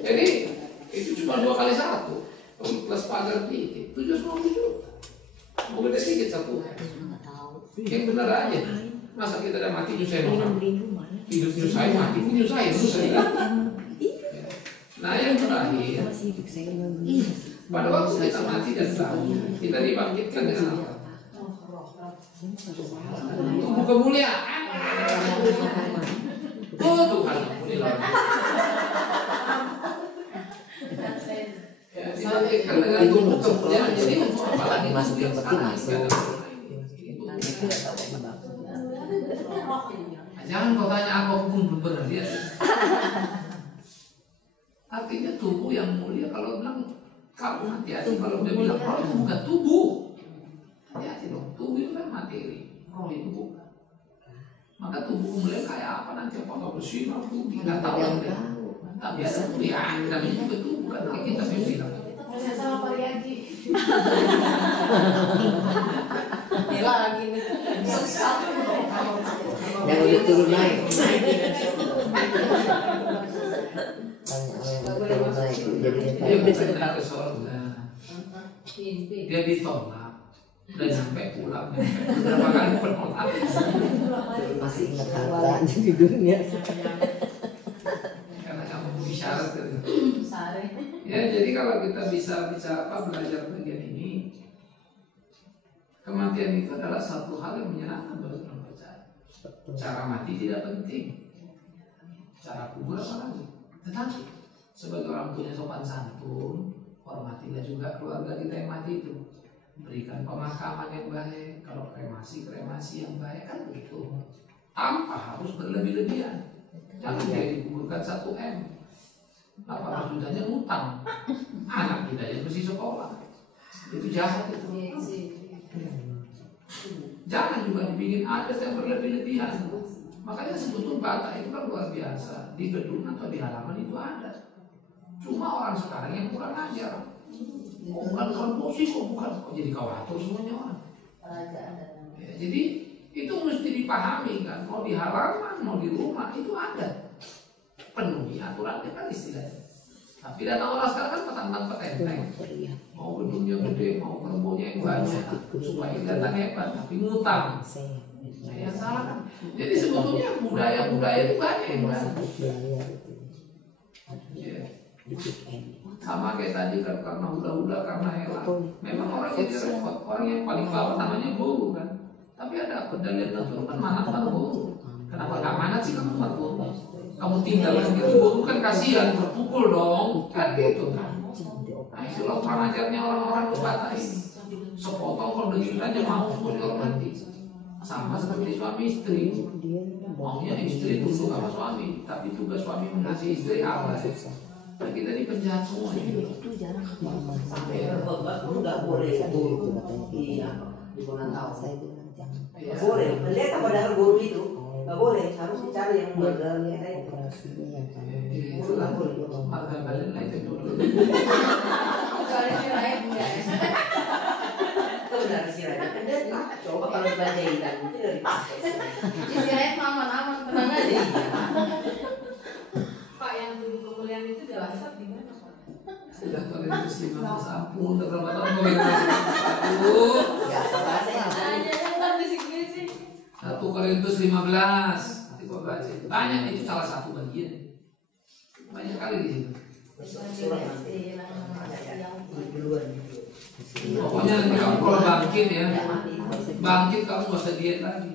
Jadi itu cuma 2 kali 1. Plus pagar dikit 750 juta. Mau beda sedikit 1 M. Yang benar aja. Masa kita udah mati nyusahin orang? Hidup nyusahin, mati nyusahin. Nah yang terakhir, pada waktu kita mati dan tahu, kita dibangkitkan dengan apa? Tubuh kemuliaan. Oh Tuhan, ampunilah. Ya, dibangkitkan dengan tubuh kemuliaan. Jadi untuk apa lagi masuk yang sekarang? Jangan kau tanya aku hukum benar dia. Artinya tubuh yang mulia kalau bilang kamu hati-hati kalau dia bilang roh itu bukan tubuh. Hati-hati dong, tubuh itu kan materi, roh itu bukan. Maka tubuh mulia kayak apa nanti apakah bersinar tubuh tidak tahu yang dia. Tapi ada mulia, namanya juga tubuh kan kita bilang. Saya sama Pak Yaji. Nila lagi nih. Yang udah turun naik. Dia bukan naik ke surga. Dia ditolak. Udah nyampe pulang. Berapa kali penolak. Masih ingat harta di dunia. Karena kamu isyarat gitu. Ya jadi kalau kita bisa bicara belajar bagian ini, kematian itu adalah satu hal yang menyenangkan bagi orang percaya. Cara mati tidak penting, cara kubur apalagi. Tetapi sebagai orang punya sopan santun, hormatilah juga keluarga kita yang mati itu. Berikan pemakaman yang baik. Kalau kremasi yang baik kan begitu. Tanpa harus berlebih-lebihan. Jangan dia dikuburkan 1 M. 8 jutanya utang. Anak kita yang mesti sekolah. Itu jahat itu. Jangan juga dibikin adat yang berlebih-lebihan. Makanya sebetulnya Batak itu kan luar biasa. Di gedung atau di halaman itu ada. Cuma orang sekarang yang kurang ajar. Bukan posisi kok jadi kawatur semuanya orang. Ya, jadi itu mesti dipahami kan. Mau di halaman, mau di rumah itu ada. Penuhi aturannya kan istilahnya. Tapi datang orang sekarang kan petang-petang petenteng. Mau gedungnya gede, mau kerbaunya yang banyak, supaya datang hebat, tapi ngutang. Nah, yang salah kan. Jadi sebetulnya budaya-budaya itu banyak yang bagus. Ya. Sama kayak tadi kan karena hula-hula, karena hewan. Memang orang jadi repot. Orang yang paling bawah namanya guru kan. Tapi ada pedalian natural kan manat kan guru. Kenapa gak manat sih kamu kan guru? Kamu tinggal gitu, guru kan kasihan, terpukul dong. Kan gitu kan. Nah itulah kurang ajarnya orang-orang di Batak ini. Sepotong kalau denyutannya mau semuanya orang mati. Sama seperti suami istri. Maunya istri tunduk sama suami, tapi tugas suami mengasihi istri apa? Nah kita ini penjahat semua ini. Sampai lu nggak boleh guru di Bonantau. Nggak boleh. Lihat apa dalam guru itu? Nggak boleh. Harus dicari yang modalnya. Itu nggak boleh. Marga kalian naik ke dulu. Soalnya si Raya enggak ya. Itu benar si Raya. Coba kalau dibaca hitam itu dari pakai. Si Raya aman-aman, tenang aja. Pak yang dulu kemuliaan itu jelasnya di mana Pak? Sudah Korintus 15 ampun, udah berapa tahun Korintus 15? Nggak apa bahasanya. Jangan bisik-bisik. 1 Korintus 15. Nanti gua baca. Banyak itu salah satu bagian. Banyak kali di situ. Surat nanti. Duluan. Pokoknya nanti kamu kalau bangkit ya, bangkit kamu gak usah diet lagi.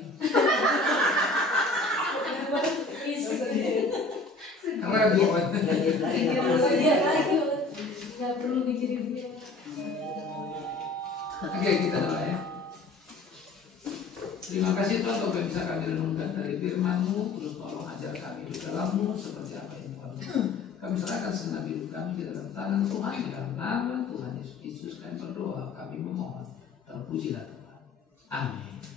Karena nggak perlu mikirin dia. Oke, kita doa ya. Terima kasih Tuhan untuk bisa kami renungkan dari firman-Mu, terus tolong ajar kami di dalam-Mu seperti apa yang Tuhan. Kami serahkan segenap hidup kami ke dalam tangan Tuhan, di dalam nama Tuhan Yesus kami berdoa, kami memohon. Terpujilah Tuhan. Amin.